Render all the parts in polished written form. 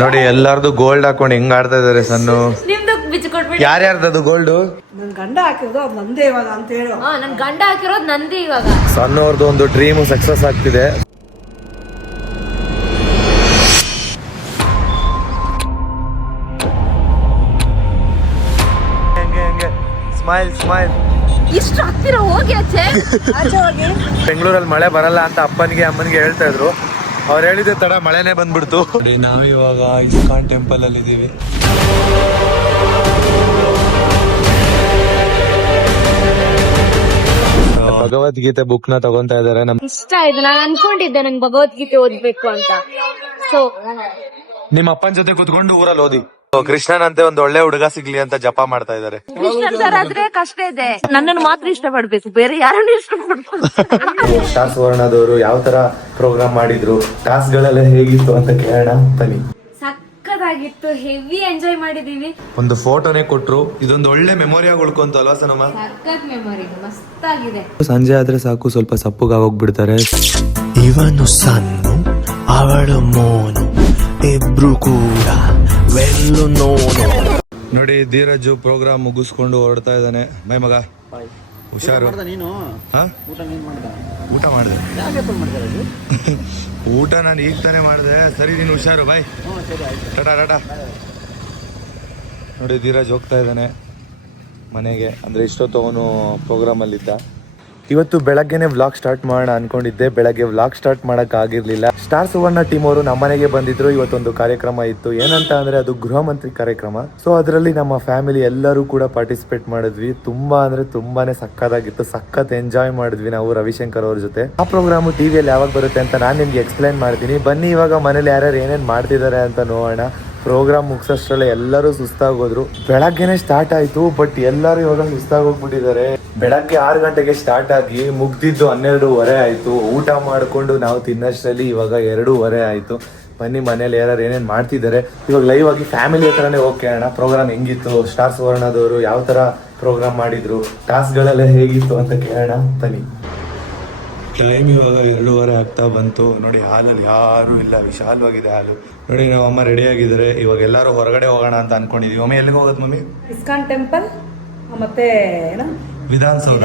ನೋಡಿ ಎಲ್ಲಾರ್ದು ಗೋಲ್ಡ್ ಹಾಕೊಂಡು ಹೆಂಗ್ ಆಡ್ತಾ ಇದಾರೆ ಸನ್ನು. ನಿಮ್ದು ಬಿಚ್ಕೊಟ್ಬಿಡಿ. ಯಾರ್ಯಾರ್ದದು ಗೋಲ್ಡ್? ನನ್ ಗಂಡ ಹಾಕಿರೋದು ಅದು ನಂದೇ ಇವಾಗ ಅಂತ ಹೇಳು. ನನ್ ಗಂಡ ಹಾಕಿರೋದು ನಂದಿ ಇವಾಗ. ಸನ್ನು ಅವ್ರದ್ದು ಒಂದು ಡ್ರೀಮ್ ಸಕ್ಸಸ್ ಆಗ್ತಿದೆ. Smile smile. ಇಷ್ಟು ಹತ್ತಿರ ಹೋಗಿ ಆಚೆ ಹೋಗಿ ಬೆಂಗಳೂರಲ್ಲಿ ಮಳೆ ಬರಲ್ಲ ಅಂತ ಅಪ್ಪನಿಗೆ ಅಮ್ಮನಿಗೆ ಹೇಳ್ತಾ ಇದ್ರು. ಅವ್ರು ಹೇಳಿದ ತಡ ಮಳೆನೇ ಬಂದ್ಬಿಡ್ತು. ನಾವಿವಾಗ ಇಸ್ಕಾನ್ ಟೆಂಪಲ್ ಅಲ್ಲಿ ಇದೀವಿ. ಭಗವದ್ಗೀತೆ ಬುಕ್ ನ ತಗೊಂತಾ ಇದಾರೆ. ಇಷ್ಟ ಆಯ್ತು. ನಾನು ಅನ್ಕೊಂಡಿದ್ದೆ ನಂಗೆ ಭಗವದ್ಗೀತೆ ಓದ್ಬೇಕು ಅಂತ. ಸೊ ನಿಮ್ಮ ಅಪ್ಪನ ಜೊತೆ ಕುತ್ಕೊಂಡು ಊರಲ್ಲಿ ಓದಿ. ಕೃಷ್ಣನಂತೆ ಒಂದು ಒಳ್ಳೆ ಹುಡುಗ ಸಿಗ್ಲಿ ಅಂತ ಜಪ ಮಾಡ್ತಾ ಇದಾರೆ. ಕೃಷ್ಣನ್ ಸರ್ ಆದ್ರೆ ಕಷ್ಟ ಇದೆ. ನನ್ನನ್ನು ಮಾತ್ರ ಇಷ್ಟ ಪಡ್ಬೇಕು, ಬೇರೆ ಯಾರನ್ನು ಇಷ್ಟ ಪಡ್ಬೇಕು. ಸ್ಟಾರ್ ಸುವರ್ಣದವರು ಯಾವ ತರ ಪ್ರೋಗ್ರಾಮ್ ಮಾಡಿದ್ರು, ಟಾಸ್ಕ್ ಗಳೆಲ್ಲ ಹೇಗಿತ್ತು ಅಂತ ಕೇಳೋಣ ಬನ್ನಿ. ಸಕ್ಕದಾಗಿತ್ತು, ಹೆವಿ ಎಂಜಾಯ್ ಮಾಡಿದೀವಿ. ಒಂದು ಫೋಟೋನೇ ಕೊಟ್ರು. ಇದೊಂದು ಒಳ್ಳೆ ಮೆಮೊರಿಯಾಗಿ ಉಳ್ಕೊಂತು ಅಲ್ವಾ ಸನಮ್ಮ? ಸಕ್ಕತ್ ಮೆಮೊರಿ, ಮಸ್ತ್ ಆಗಿದೆ. ಸಂಜೆ ಆದ್ರೆ ಸಾಕು, ಸ್ವಲ್ಪ ಸಪ್ಪುಗಾಗೋಗ್ಬಿಡ್ತಾರೆ. ಇವನು ಸನ್ನು, ಅವಳು ಮೋನು, ಇಬ್ರು ಕೂಡ ವೆಲ್ಲು ನೋನು. ನೋಡಿ ಧೀರಜು ಪ್ರೋಗ್ರಾಮ್ ಮುಗಿಸ್ಕೊಂಡು ಹೊರಡ್ತಾ ಇದ್ದಾನೆ. ಬೈ ಮಗ, ಹುಷಾರು. ಊಟ ಮಾಡಿದೆ. ಊಟ ನಾನು ಈಗ ತಾನೇ ಮಾಡಿದೆ. ಸರಿ, ನೀನು ಹುಷಾರು. ಬಾಯ್, ಟಾಟಾ ಟಾಟಾ. ನೋಡಿ ಧೀರಜ್ ಹೋಗ್ತಾ ಇದ್ದಾನೆ ಮನೆಗೆ. ಅಂದ್ರೆ ಇಷ್ಟೊತ್ತು ಅವನು ಪ್ರೋಗ್ರಾಮ್ ಅಲ್ಲಿದ್ದ. ಇವತ್ತು ಬೆಳಗ್ಗೆನೆ ವ್ಲಾಗ್ ಸ್ಟಾರ್ಟ್ ಮಾಡೋಣ ಅನ್ಕೊಂಡಿದ್ದೆ. ಬೆಳಗ್ಗೆ ವ್ಲಾಗ್ ಸ್ಟಾರ್ಟ್ ಮಾಡಕ್ ಆಗಿರ್ಲಿಲ್ಲ. ಸ್ಟಾರ್ ಸುವರ್ಣ ಟೀಮ್ ಅವರು ನಮ್ಮ ಮನೆಗೆ ಬಂದಿದ್ರು. ಇವತ್ತೊಂದು ಕಾರ್ಯಕ್ರಮ ಇತ್ತು. ಏನಂತ ಅಂದ್ರೆ ಅದು ಗೃಹ ಮಂತ್ರಿ ಕಾರ್ಯಕ್ರಮ. ಸೊ ಅದರಲ್ಲಿ ನಮ್ಮ ಫ್ಯಾಮಿಲಿ ಎಲ್ಲರೂ ಕೂಡ ಪಾರ್ಟಿಸಿಪೇಟ್ ಮಾಡಿದ್ವಿ. ತುಂಬಾ ಅಂದ್ರೆ ತುಂಬಾನೇ ಸಕ್ಕತ್ತಾಗಿತ್ತು. ಸಖತ್ ಎಂಜಾಯ್ ಮಾಡಿದ್ವಿ ನಾವು ರವಿಶಂಕರ್ ಅವ್ರ ಜೊತೆ. ಆ ಪ್ರೋಗ್ರಾಮ್ ಟಿವಿಯಲ್ಲಿ ಯಾವಾಗ ಬರುತ್ತೆ ಅಂತ ನಾನು ನಿಮ್ಗೆ ಎಕ್ಸ್ಪ್ಲೈನ್ ಮಾಡ್ತೀನಿ. ಬನ್ನಿ ಇವಾಗ ಮನೇಲಿ ಯಾರ್ಯಾರು ಏನೇನ್ ಮಾಡ್ತಿದ್ದಾರೆ ಅಂತ ನೋಡೋಣ. ಪ್ರೋಗ್ರಾಮ್ ಮುಗಿಸೋಷ್ಟ್ರಲ್ಲೇ ಎಲ್ಲರೂ ಸುಸ್ತಾಗೋದ್ರು. ಬೆಳಗ್ಗೆನೆ ಸ್ಟಾರ್ಟ್ ಆಯ್ತು, ಬಟ್ ಎಲ್ಲರೂ ಇವಾಗ ಸುಸ್ತಾಗೋಗ್ಬಿಟ್ಟಿದ್ದಾರೆ. ಬೆಳಗ್ಗೆ 6 ಗಂಟೆಗೆ ಸ್ಟಾರ್ಟ್ ಆಗಿ ಮುಗ್ದಿದ್ದು 12:30 ಆಯ್ತು. ಊಟ ಮಾಡ್ಕೊಂಡು ನಾವು ತಿನ್ನೋಷ್ಟರಲ್ಲಿ ಇವಾಗ 2:30 ಆಯ್ತು. ಬನ್ನಿ ಮನೇಲಿ ಯಾರು ಏನೇನ್ ಮಾಡ್ತಿದ್ದಾರೆ ಇವಾಗ ಲೈವ್ ಆಗಿ ಫ್ಯಾಮಿಲಿ ಹತ್ರನೇ ಹೋಗಿ ಕೇಳೋಣ. ಪ್ರೋಗ್ರಾಮ್ ಹೆಂಗಿತ್ತು, ಸ್ಟಾರ್ ಸುವರ್ಣದವರು ಯಾವ ತರ ಪ್ರೋಗ್ರಾಮ್ ಮಾಡಿದ್ರು, ಟಾಸ್ಕ್ ಗಳೆಲ್ಲ ಹೇಗಿತ್ತು ಅಂತ ಕೇಳೋಣ ಬನ್ನಿ. ಟೈಮ್ ಇವಾಗ 2:30 ಆಗ್ತಾ ಬಂತು. ನೋಡಿ ಹಾಲಲ್ಲಿ ಯಾರು ಇಲ್ಲ, ವಿಶಾಲವಾಗಿದೆ ಹಾಲು. ನೋಡಿ ನಾವು ಅಮ್ಮ ರೆಡಿ ಆಗಿದ್ದಾರೆ. ಇವಾಗ ಎಲ್ಲರೂ ಹೊರಗಡೆ ಹೋಗೋಣ ಅಂತ ಅನ್ಕೊಂಡಿದೀವಿ. ಮಮ್ಮಿ ಎಲ್ಲಿಗೆ ಹೋಗೋದು ಮಮ್ಮಿ? ಇಸ್ಕಾನ್ ಟೆಂಪಲ್ ಮತ್ತೆ ವಿಧಾನಸೌಧ.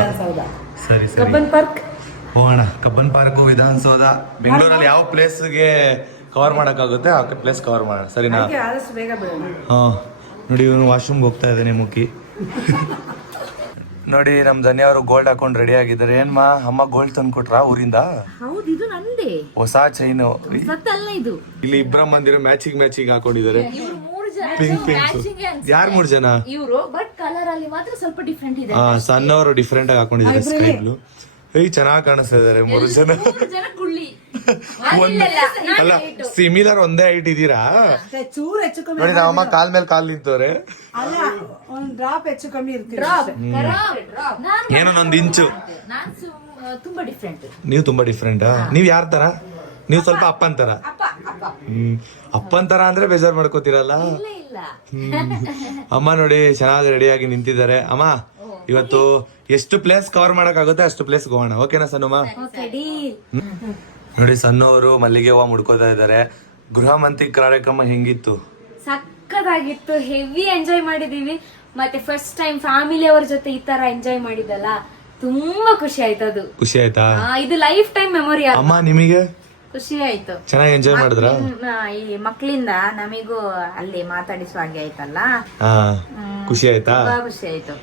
ಸರಿ ಸರಿ, ಕಬ್ಬನ್ ಪಾರ್ಕ್ ಹೋಗೋಣ. Cubbon park, Vidhana Soudha. ಬೆಂಗಳೂರಲ್ಲಿ ಯಾವ ಪ್ಲೇಸ್ಗೆ ಕವರ್ ಮಾಡೋಕ್ಕಾಗುತ್ತೆ ಆ ಪ್ಲೇಸ್ ಕವರ್ ಮಾಡೋಣ. ಸರಿನಾ? ಆದಷ್ಟು ಬೇಗ ಬಿಡೋಣ. ಹಾ, ನೋಡಿ ಇವನು ವಾಶ್ರೂಮ್ಗೆ ಹೋಗ್ತಾ ಇದ್ದಾನೆ ಮುಖಿ. ನೋಡಿ ನಮ್ ಧನ್ಯ ಅವರು ಗೋಲ್ಡ್ ಹಾಕೊಂಡು ರೆಡಿ ಆಗಿದ್ದಾರೆ. ಏನ್ಮಾ ಅಮ್ಮ ಗೋಲ್ಡ್ ತಂದು ಕೊಟ್ರಾ ಊರಿಂದ? ಹೌದು, ಇದು ನಂದೇ ಹೊಸ ಚೈನು. ಸತ್ತಲ್ಲ ಇದು. ಇಲ್ಲಿ ಇಬ್ರ ಮಂದಿರ ಮ್ಯಾಚಿಂಗ್ ಹಾಕೊಂಡಿದ್ದಾರೆ. Pink pink. ಯಾರು 3 ಜನ? ಇವರು, ಬಟ್ ಕಲರ್ ಅಲ್ಲಿ ಮಾತ್ರ ಸ್ವಲ್ಪ ಡಿಫ್ರೆಂಟ್ ಇದೆ. ಸಣ್ಣವರು ಡಿಫ್ರೆಂಟ್ ಆಗಿ ಹಾಕೊಂಡಿದ್ದಾರೆ. Sky blue. ಚೆನ್ನಾಗಿ ಕಾಣಿಸ್ತಾ ಇದಾರೆ 3 ಜನ. ಅಲ್ಲ, ಸಿಮಿಲರ್ ಒಂದೇ ಹೈಟ್ ಇದೀರಾ? ಚೂರು ಹೆಚ್ಚು ಕಮ್ಮಿ. ನೋಡಿ ನಾವಮ್ಮ ಕಾಲ್ ಮೇಲೆ ಕಾಲ್ ನಿಂತವ್ರೆ. ಅಲ್ಲ, ಒಂದ್ ಡ್ರಾಪ್ ಹೆಚ್ಚು ಕಮ್ಮಿ ಇರ್ತೀವಿ. ಏನೋ ಒಂದ್ ಇಂಚು. ತುಂಬಾ ಡಿಫ್ರೆಂಟ್. ನೀವು ತುಂಬಾ ಡಿಫ್ರೆಂಟಾ? ನೀವ್ ಯಾರ ತರ? ನೀವು ಸ್ವಲ್ಪ ಅಪ್ಪನ್ ತರ. ಅಪ್ಪನ್ ತರ ಅಂದ್ರೆ ಬೇಜಾರ್ ಮಾಡ್ಕೋತಿರಲ್ಲ. ಅಮ್ಮ ನೋಡಿ ಚೆನ್ನಾಗಿ ರೆಡಿಯಾಗಿ ನಿಂತಿದ್ದಾರೆ. ಅಮ್ಮ ಇವತ್ತು ಎಷ್ಟು ಪ್ಲೇಸ್ ಕವರ್ ಮಾಡಕ್ ಆಗುತ್ತೆ ಅಷ್ಟು ಪ್ಲೇಸ್ ಹೋಗೋಣ. ಓಕೆನಾ ಸಣ್ಣಮ್ಮ? ನೋಡಿ ಸಣ್ಣ ಅವರು ಮಲ್ಲಿಗೆ ಹೂವ ಮುಡ್ಕೋತಾ ಇದ್ದಾರೆ. ಗೃಹ ಮಂತ್ರಿ ಕಾರ್ಯಕ್ರಮ ಹೆಂಗಿತ್ತು? ಸಕ್ಕದಾಗಿತ್ತು, ಹೆವಿ ಎಂಜಾಯ್ ಮಾಡಿದೀವಿ. ಮತ್ತೆ ಫಸ್ಟ್ ಟೈಮ್ ಫ್ಯಾಮಿಲಿ ಅವ್ರ ಜೊತೆ ಈ ತರ ಎಂಜಾಯ್ ಮಾಡಿದಲ್ಲ, ತುಂಬಾ ಖುಷಿ ಆಯ್ತು. ಅದು ಖುಷಿ ಆಯ್ತಾ? ಇದು ಲೈಫ್ ಟೈಮ್ ಮೆಮೊರಿ. ಅಮ್ಮ ನಿಮಗೆ ಖುಷಿ ಆಯ್ತು. ಚೆನ್ನಾಗಿ ಎಂಜಾಯ್ ಮಾಡಿದ್ರ? ಈ ಮಕ್ಳಿಂದ ನಮಿಗೂ ಅಲ್ಲಿ ಮಾತಾಡಿಸುವ ಹಾಗೆ ಆಯ್ತಲ್ಲ, ಖುಷಿ ಆಯ್ತಾ? ಖುಷಿ ಆಯ್ತು.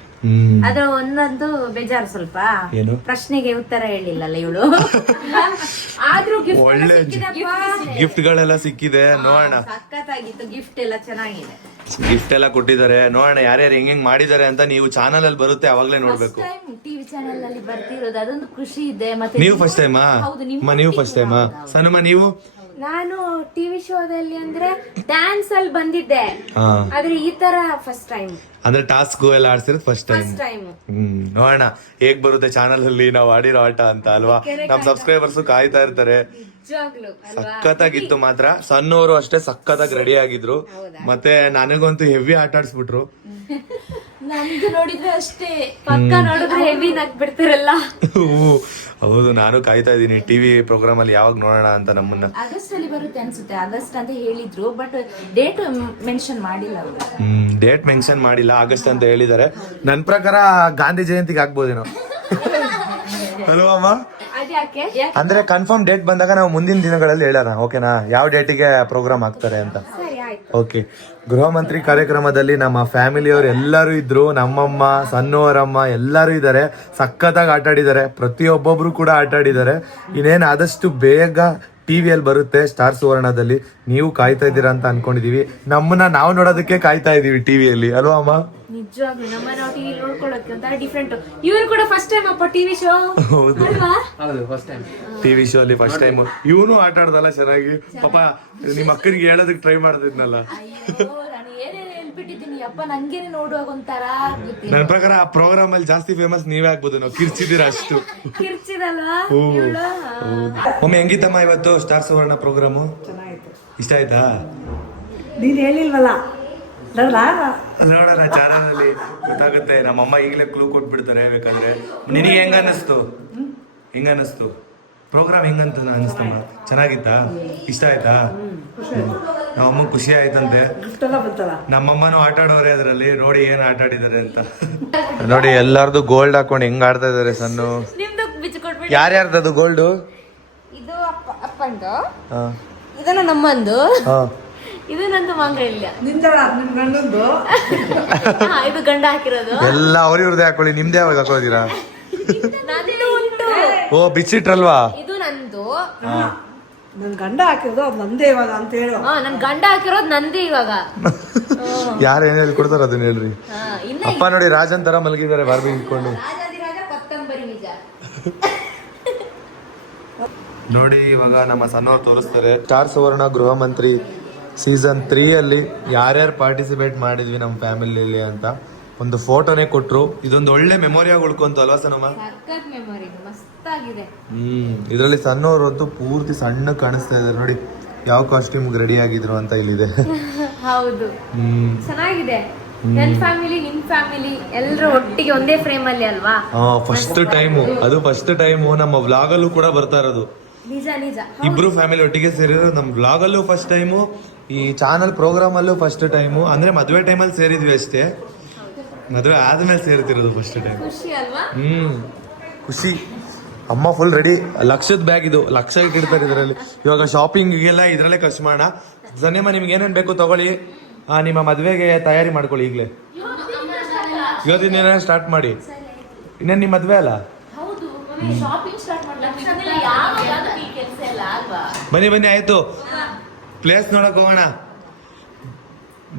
ಅದು ಒಂದೊಂದು ಬೇಜಾರು, ಸ್ವಲ್ಪ ಪ್ರಶ್ನೆಗೆ ಉತ್ತರ ಹೇಳಿಲ್ಲಲ್ಲ ಇವಳು. ಆದ್ರೂ ಒಳ್ಳೆ ಗಿಫ್ಟ್ ಗಳೆಲ್ಲ ಸಿಕ್ಕಿದೆ. ನೋಡೋಣ. ಸಖತ್ತಾಗಿತ್ತು, ಗಿಫ್ಟ್ ಎಲ್ಲ ಚೆನ್ನಾಗಿದೆ. ಗಿಫ್ಟ್ ಎಲ್ಲ ಕೊಟ್ಟಿದ್ದಾರೆ. ನೋಡೋಣ ಯಾರ್ಯಾರು ಹೆಂಗ್ ಮಾಡಿದ್ದಾರೆ ಅಂತ. ನೀವು ಚಾನಲ್ ಅಲ್ಲಿ ಬರುತ್ತೆ ಅವಾಗ್ಲೇ ನೋಡ್ಬೇಕು. ಟಿವಿ ಚಾನೆಲ್ ಅಲ್ಲಿ ಬರ್ತಿರೋದು ಅದೊಂದು ಖುಷಿ ಇದೆ. ಮತ್ತೆ ನೀವು ಫಸ್ಟ್ ಟೈಮಾ? ನೀವು ಫಸ್ಟ್ ಟೈಮಾ? ಸನಮ್ಮ ನೀವು? ನಾನು ಟಿವಿ ಶೋದಲ್ಲಿ ಅಂದ್ರೆ ಡ್ಯಾನ್ಸ್ ಅಲ್ಲಿ ಬಂದಿದ್ದೆ, ಆದ್ರೆ ಈ ತರ ಫಸ್ಟ್ ಟೈಮ್. ಅಂದ್ರೆ ಟಾಸ್ಕ್ ಎಲ್ಲ ಆಡ್ಸಿರೋದು ಫಸ್ಟ್ ಟೈಮ್. ನೋಡೋಣ ಹೇಗ್ ಬರುತ್ತೆ ಚಾನಲ್ ಅಲ್ಲಿ ನಾವು ಆಡಿರೋ ಆಟ ಅಂತ ಅಲ್ವಾ. ನಮ್ ಸಬ್ಸ್ಕ್ರೈಬರ್ಸ್ ಕಾಯ್ತಾ ಇರ್ತಾರೆ. ಸಖತ್ತಾಗಿತ್ತು ಮಾತ್ರ. ಸಣ್ಣವರು ಅಷ್ಟೇ ಸಖತ್ತಾಗಿ ರೆಡಿ ಆಗಿದ್ರು. ಮತ್ತೆ ನನಗಂತೂ ಹೆವಿ ಆಟ ಆಡ್ಸ್ಬಿಟ್ರು. ನಮ್ದು ನೋಡಿದ್ರೆ ಅಷ್ಟೇ. ಪಕ್ಕ ನೋಡಿದ್ರೆ ಹೆವಿ ನಗ್ ಬಿಡ್ತಿರಲ್ಲ. ಹೌದು, ನಾನು ಕಾಯ್ತಾ ಇದ್ದೀನಿ ಟಿವಿ ಪ್ರೋಗ್ರಾಮ್ ಅಲ್ಲಿ ಯಾವಾಗ ನೋಡೋಣ ಅಂತ ನಮ್ಮನ್ನ. ಆಗಸ್ಟ್ ಅಲ್ಲಿ ಬರುತ್ತೆ ಅನ್ಸುತ್ತೆ, ಆಗಸ್ಟ್ ಅಂತ ಹೇಳಿದ್ರು, ಬಟ್ ಡೇಟ್ ಮೆನ್ಷನ್ ಮಾಡಿಲ್ಲ ಅವರು. ಡೇಟ್ ಮೆನ್ಷನ್ ಮಾಡಿಲ್ಲ, ಆಗಸ್ಟ್ ಅಂತ ಹೇಳಿದ್ದಾರೆ. ನನ್ ಪ್ರಕಾರ ಗಾಂಧಿ ಜಯಂತಿಗೆ ಆಗ್ಬೋದೇನೋ ಅಲ್ವಾ ಅಮ್ಮ? ಅದ್ಯಾಕೆ? ಅಂದ್ರೆ ಕನ್ಫರ್ಮ್ ಡೇಟ್ ಬಂದಾಗ ನಾವು ಮುಂದಿನ ದಿನಗಳಲ್ಲಿ ಹೇಳೋಣ, ಓಕೆನಾ? ಯಾವ ಡೇಟಿಗೆ ಪ್ರೋಗ್ರಾಮ್ ಆಗ್ತಾರೆ ಅಂತ. ಸರಿ ಆಯ್ತು. ಓಕೆ. ಗೃಹ ಮಂತ್ರಿ ಕಾರ್ಯಕ್ರಮದಲ್ಲಿ ನಮ್ಮ ಫ್ಯಾಮಿಲಿಯವರು ಎಲ್ಲರೂ ಇದ್ರು. ನಮ್ಮಮ್ಮ, ಸಣ್ಣವರಮ್ಮ ಎಲ್ಲರೂ ಇದ್ದಾರೆ. ಸಖತ್ತಾಗಿ ಆಟ ಆಡಿದ್ದಾರೆ. ಪ್ರತಿಯೊಬ್ಬೊಬ್ರು ಕೂಡ ಆಟ ಆಡಿದ್ದಾರೆ. ಇನ್ನೇನು ಆದಷ್ಟು ಬೇಗ ಟಿವಿಯಲ್ಲಿ ಬರುತ್ತೆ ಸ್ಟಾರ್ ಸುವರ್ಣದಲ್ಲಿ. ನೀವು ಕಾಯ್ತಾ ಇದ್ದೀರಾ ಅಂತ ಅನ್ಕೊಂಡಿದೀವಿ. ನಮ್ಮನ್ನ ನಾವು ನೋಡೋದಕ್ಕೆ ಕಾಯ್ತಾ ಇದೀವಿ ಟಿವಿಯಲ್ಲಿ, ಅಲ್ವಾ ಅಮ್ಮ? ನಿಜವಾಗ್ಲೂ ನಮ್ಮ ನಾವು ಟಿವಿ ನೋಡ್ಕೊಳ್ಳೋಕೆ ಒಂಥರ ಡಿಫ್ರೆಂಟ್. ಇವ್ರು ಕೂಡ ಫಸ್ಟ್ ಟೈಮ್ ಅಪ್ಪ ಟಿವಿ ಶೋ ಅಲ್ವಾ? ಟಿವಿ ಶೋ ಅಲ್ಲಿ ಫಸ್ಟ್ ಟೈಮ್. ಇವನು ಆಟ ಆಡ್ದಲ್ಲ ಚೆನ್ನಾಗಿ. ಪಾಪ ನಿಮ್ಮ ಅಕ್ಕನಿಗೆ ಹೇಳೋದಕ್ಕೆ ಟ್ರೈ ಮಾಡ್ತಿದ್ನಲ್ಲ. ನಾನು ಏನೇನು ಹೇಳ್ಬಿಟ್ಟಿದ್ದೀನಿ ಅಪ್ಪ, ನಂಗೇನೆ ನೋಡುವಾಗ ಒಂಥರ ಗೊತ್ತಿಲ್ಲ. ನನ್ನ ಪ್ರಕಾರ ಆ ಪ್ರೋಗ್ರಾಮ್ ಅಲ್ಲಿ ಜಾಸ್ತಿ ಫೇಮಸ್ ನೀವೇ ಆಗ್ಬೋದು. ನಾವು ಕಿರ್ಚಿದ್ದೀರಾ ಅಷ್ಟು. ಕಿರ್ಚಿದಲ್ವಾ? ಒಮ್ಮೆ ಹೆಂಗಿತ್ತಮ್ಮ ಇವತ್ತು ಸ್ಟಾರ್ ಸುವರ್ಣ ಪ್ರೋಗ್ರಾಮು? ಚೆನ್ನಾಗಿತ್ತು. ಇಷ್ಟ ಆಯ್ತಾ? ನೀನ್ ಹೇಳಿಲ್ವಲ್ಲ ನೋಡೋಣ ಚಾನಲ್ ಅಲ್ಲಿ ಗೊತ್ತಾಗುತ್ತೆ. ನಮ್ಮಮ್ಮ ಈಗಲೇ ಕ್ಲೂ ಕೊಟ್ಬಿಡ್ತಾರೆ ಬೇಕಾದ್ರೆ. ನಿನಗೆ ಹೆಂಗ ಅನ್ನಿಸ್ತು? ಹೆಂಗ ಅನ್ನಿಸ್ತು ಪ್ರೋಗ್ರಾಮ್? ಹೆಂಗಂತ ಅನಿಸ್ತಮ್ಮ? ಚೆನ್ನಾಗಿತ್ತಾ? ಇಷ್ಟ ಆಯ್ತಾ? ನಮ್ಮಮ್ಮ ಖುಷಿ ಆಯ್ತಂತೆ. ನಮ್ಮಮ್ಮನೂ ಆಟ ಆಡೋರೆ ಅದ್ರಲ್ಲಿ. ನೋಡಿ ಏನ್ ಆಟ ಆಡಿದಾರೆ ಅಂತ. ನೋಡಿ ಎಲ್ಲಾರ್ದು ಗೋಲ್ಡ್ ಹಾಕೊಂಡು ಹೆಂಗ್ ಆಡ್ತಾ ಇದಾರೆ. ಸಣ್ಣ ನಿಮ್ದು ಬಿಚ್ಕೊಟ್ಬಿಟ್ಟು. ಯಾರ್ಯಾರ್ದದು ಗೋಲ್ಡ್? ಇದು ಅಪ್ಪಂದು, ಇದನ್ನ ನಮ್ಮಂದು, ಇದು ನಂದು ಮಂಗಲ್ಯ. ನಿಂದ ನಿಮ್ ಗಂಡಂದು ಇದು ಗಂಡ ಹಾಕಿರೋದು. ಎಲ್ಲ ಅವ್ರಿವ್ರದೇ ಹಾಕೊಳ್ಳಿ. ನಿಮ್ದೇ ಯಾವಾಗ ಹಾಕೋದಿರಾ? ನಂದು ಉಂಟು. ಓ ಬಿಚ್ಚಿಟ್ರಲ್ವಾ? ಇದು ನಂದು. ನನ್ ಗಂಡ ಹಾಕಿರೋದು ಅದ್ ನಂದೇ ಇವಾಗ ಅಂತ ಹೇಳು. ನನ್ ಗಂಡ ಹಾಕಿರೋದು ನಂದೇ ಇವಾಗ. ಯಾರು ಏನ್ ಹೇಳ್ಕೊಡ್ತಾರ ಅದನ್ನ ಹೇಳ್ರಿ. ಇನ್ನ ಅಪ್ಪ ನೋಡಿ ರಾಜನ್ ತರ ಮಲಗಿದ್ದಾರೆ ಬಾರ್ಬಿ ಇಟ್ಕೊಂಡು. ರಾಜಾದಿರಾಜ ಕೊತ್ತಂಬರಿ ನಿಜ. ನೋಡಿ ಇವಾಗ ನಮ್ಮ ಸಣ್ಣವ್ರು ತೋರಿಸ್ತಾರೆ ಸ್ಟಾರ್ ಸುವರ್ಣ ಗೃಹ ಮಂತ್ರಿ ಸೀಸನ್ 3 ಅಲ್ಲಿ ಯಾರ್ಯಾರು ಪಾರ್ಟಿಸಿಪೇಟ್ ಮಾಡಿದ್ವಿ ನಮ್ಮ ಫ್ಯಾಮಿಲಿಯಲ್ಲಿ ಅಂತ ಒಂದು ಫೋಟೋನೇ ಕೊಟ್ರು. ಇದೊಂದು ಒಳ್ಳೆ ಮೆಮೊರಿಯಾಗಿ ಉಳ್ಕೊಂತು ಅಲ್ವಾ ಸನಮ್ಮ? ಸಖತ್ ಮೆಮೊರಿ, ಮಸ್ತ್ ಆಗಿದೆ. ಇದರಲ್ಲಿ ಸಣ್ಣವ್ರು ಅಂತೂ ಪೂರ್ತಿ ಸಣ್ಣ ಕಾಣಿಸ್ತಾ ಇದಾರೆ. ನೋಡಿ ಯಾವ ಕಾಸ್ಟ್ಯೂಮ್ ರೆಡಿ ಆಗಿದ್ರು ಅಂತ ಇಲ್ಲಿದೆ. ಹೌದು, ಚೆನ್ನಾಗಿದೆ. ನನ್ ಫ್ಯಾಮಿಲಿ, ನಿಮ್ ಫ್ಯಾಮಿಲಿ ಎಲ್ಲರೂ ಒಟ್ಟಿಗೆ ಒಂದೇ ಫ್ರೇಮ್ ಅಲ್ಲಿ ಅಲ್ವಾ? ಫಸ್ಟ್ ಟೈಮು, ಅದು ಫಸ್ಟ್ ಟೈಮು ನಮ್ಮ ವ್ಲಾಗ್ ಅಲ್ಲೂ ಕೂಡ ಬರ್ತಾ ಇರೋದು. ನಿಜ ನಿಜ. ಇಬ್ರು ಫ್ಯಾಮಿಲಿ ಒಟ್ಟಿಗೆ ಸೇರಿರೋ ನಮ್ಮ ವ್ಲಾಗ್ ಅಲ್ಲೂ ಫಸ್ಟ್ ಟೈಮು, ಈ ಚಾನಲ್ ಪ್ರೋಗ್ರಾಮ್ ಅಲ್ಲೂ ಫಸ್ಟ್ ಟೈಮು. ಅಂದ್ರೆ ಮದ್ವೆ ಟೈಮಲ್ಲಿ ಸೇರಿದ್ವಿ ಅಷ್ಟೇ, ಮದ್ವೆ ಆದ್ಮೇಲೆ ಸೇರ್ತಿರೋದು ಫಸ್ಟ್ ಟೈಮ್. ಖುಷಿ ಅಲ್ವಾ? ಖುಷಿ. ಅಮ್ಮ ಫುಲ್ ರೆಡಿ. ಲಕ್ಷದ ಬ್ಯಾಗ್ ಇದು, ಲಕ್ಷ ಇಟ್ಟಿರ್ತಾರೆ ಇದರಲ್ಲಿ. ಇವಾಗ ಶಾಪಿಂಗಿಗೆಲ್ಲ ಇದ್ರಲ್ಲೇ ಖರ್ಚು ಮಾಡೋಣ. ಸನ್ಯಮ್ಮ ನಿಮ್ಗೆ ಏನೇನ್ ಬೇಕು ತಗೊಳ್ಳಿ. ನಿಮ್ಮ ಮದ್ವೆಗೆ ತಯಾರಿ ಮಾಡ್ಕೊಳ್ಳಿ ಈಗಲೇ. ಇವತ್ತಿನ ಸ್ಟಾರ್ಟ್ ಮಾಡಿ. ಇನ್ನೇನು ನಿಮ್ಮ ಮದ್ವೆ ಅಲ್ಲ? ಶಾಪಿಂಗ್ ಸ್ಟಾರ್ಟ್ ಮಾಡ್ಲಾ? ಕೆಲಸ ಎಲ್ಲ ಅಲ್ವಾ? ಬನ್ನಿ ಬನ್ನಿ, ಆಯ್ತು. ಪ್ಲೇಸ್ ನೋಡಕ್ ಹೋಗೋಣ.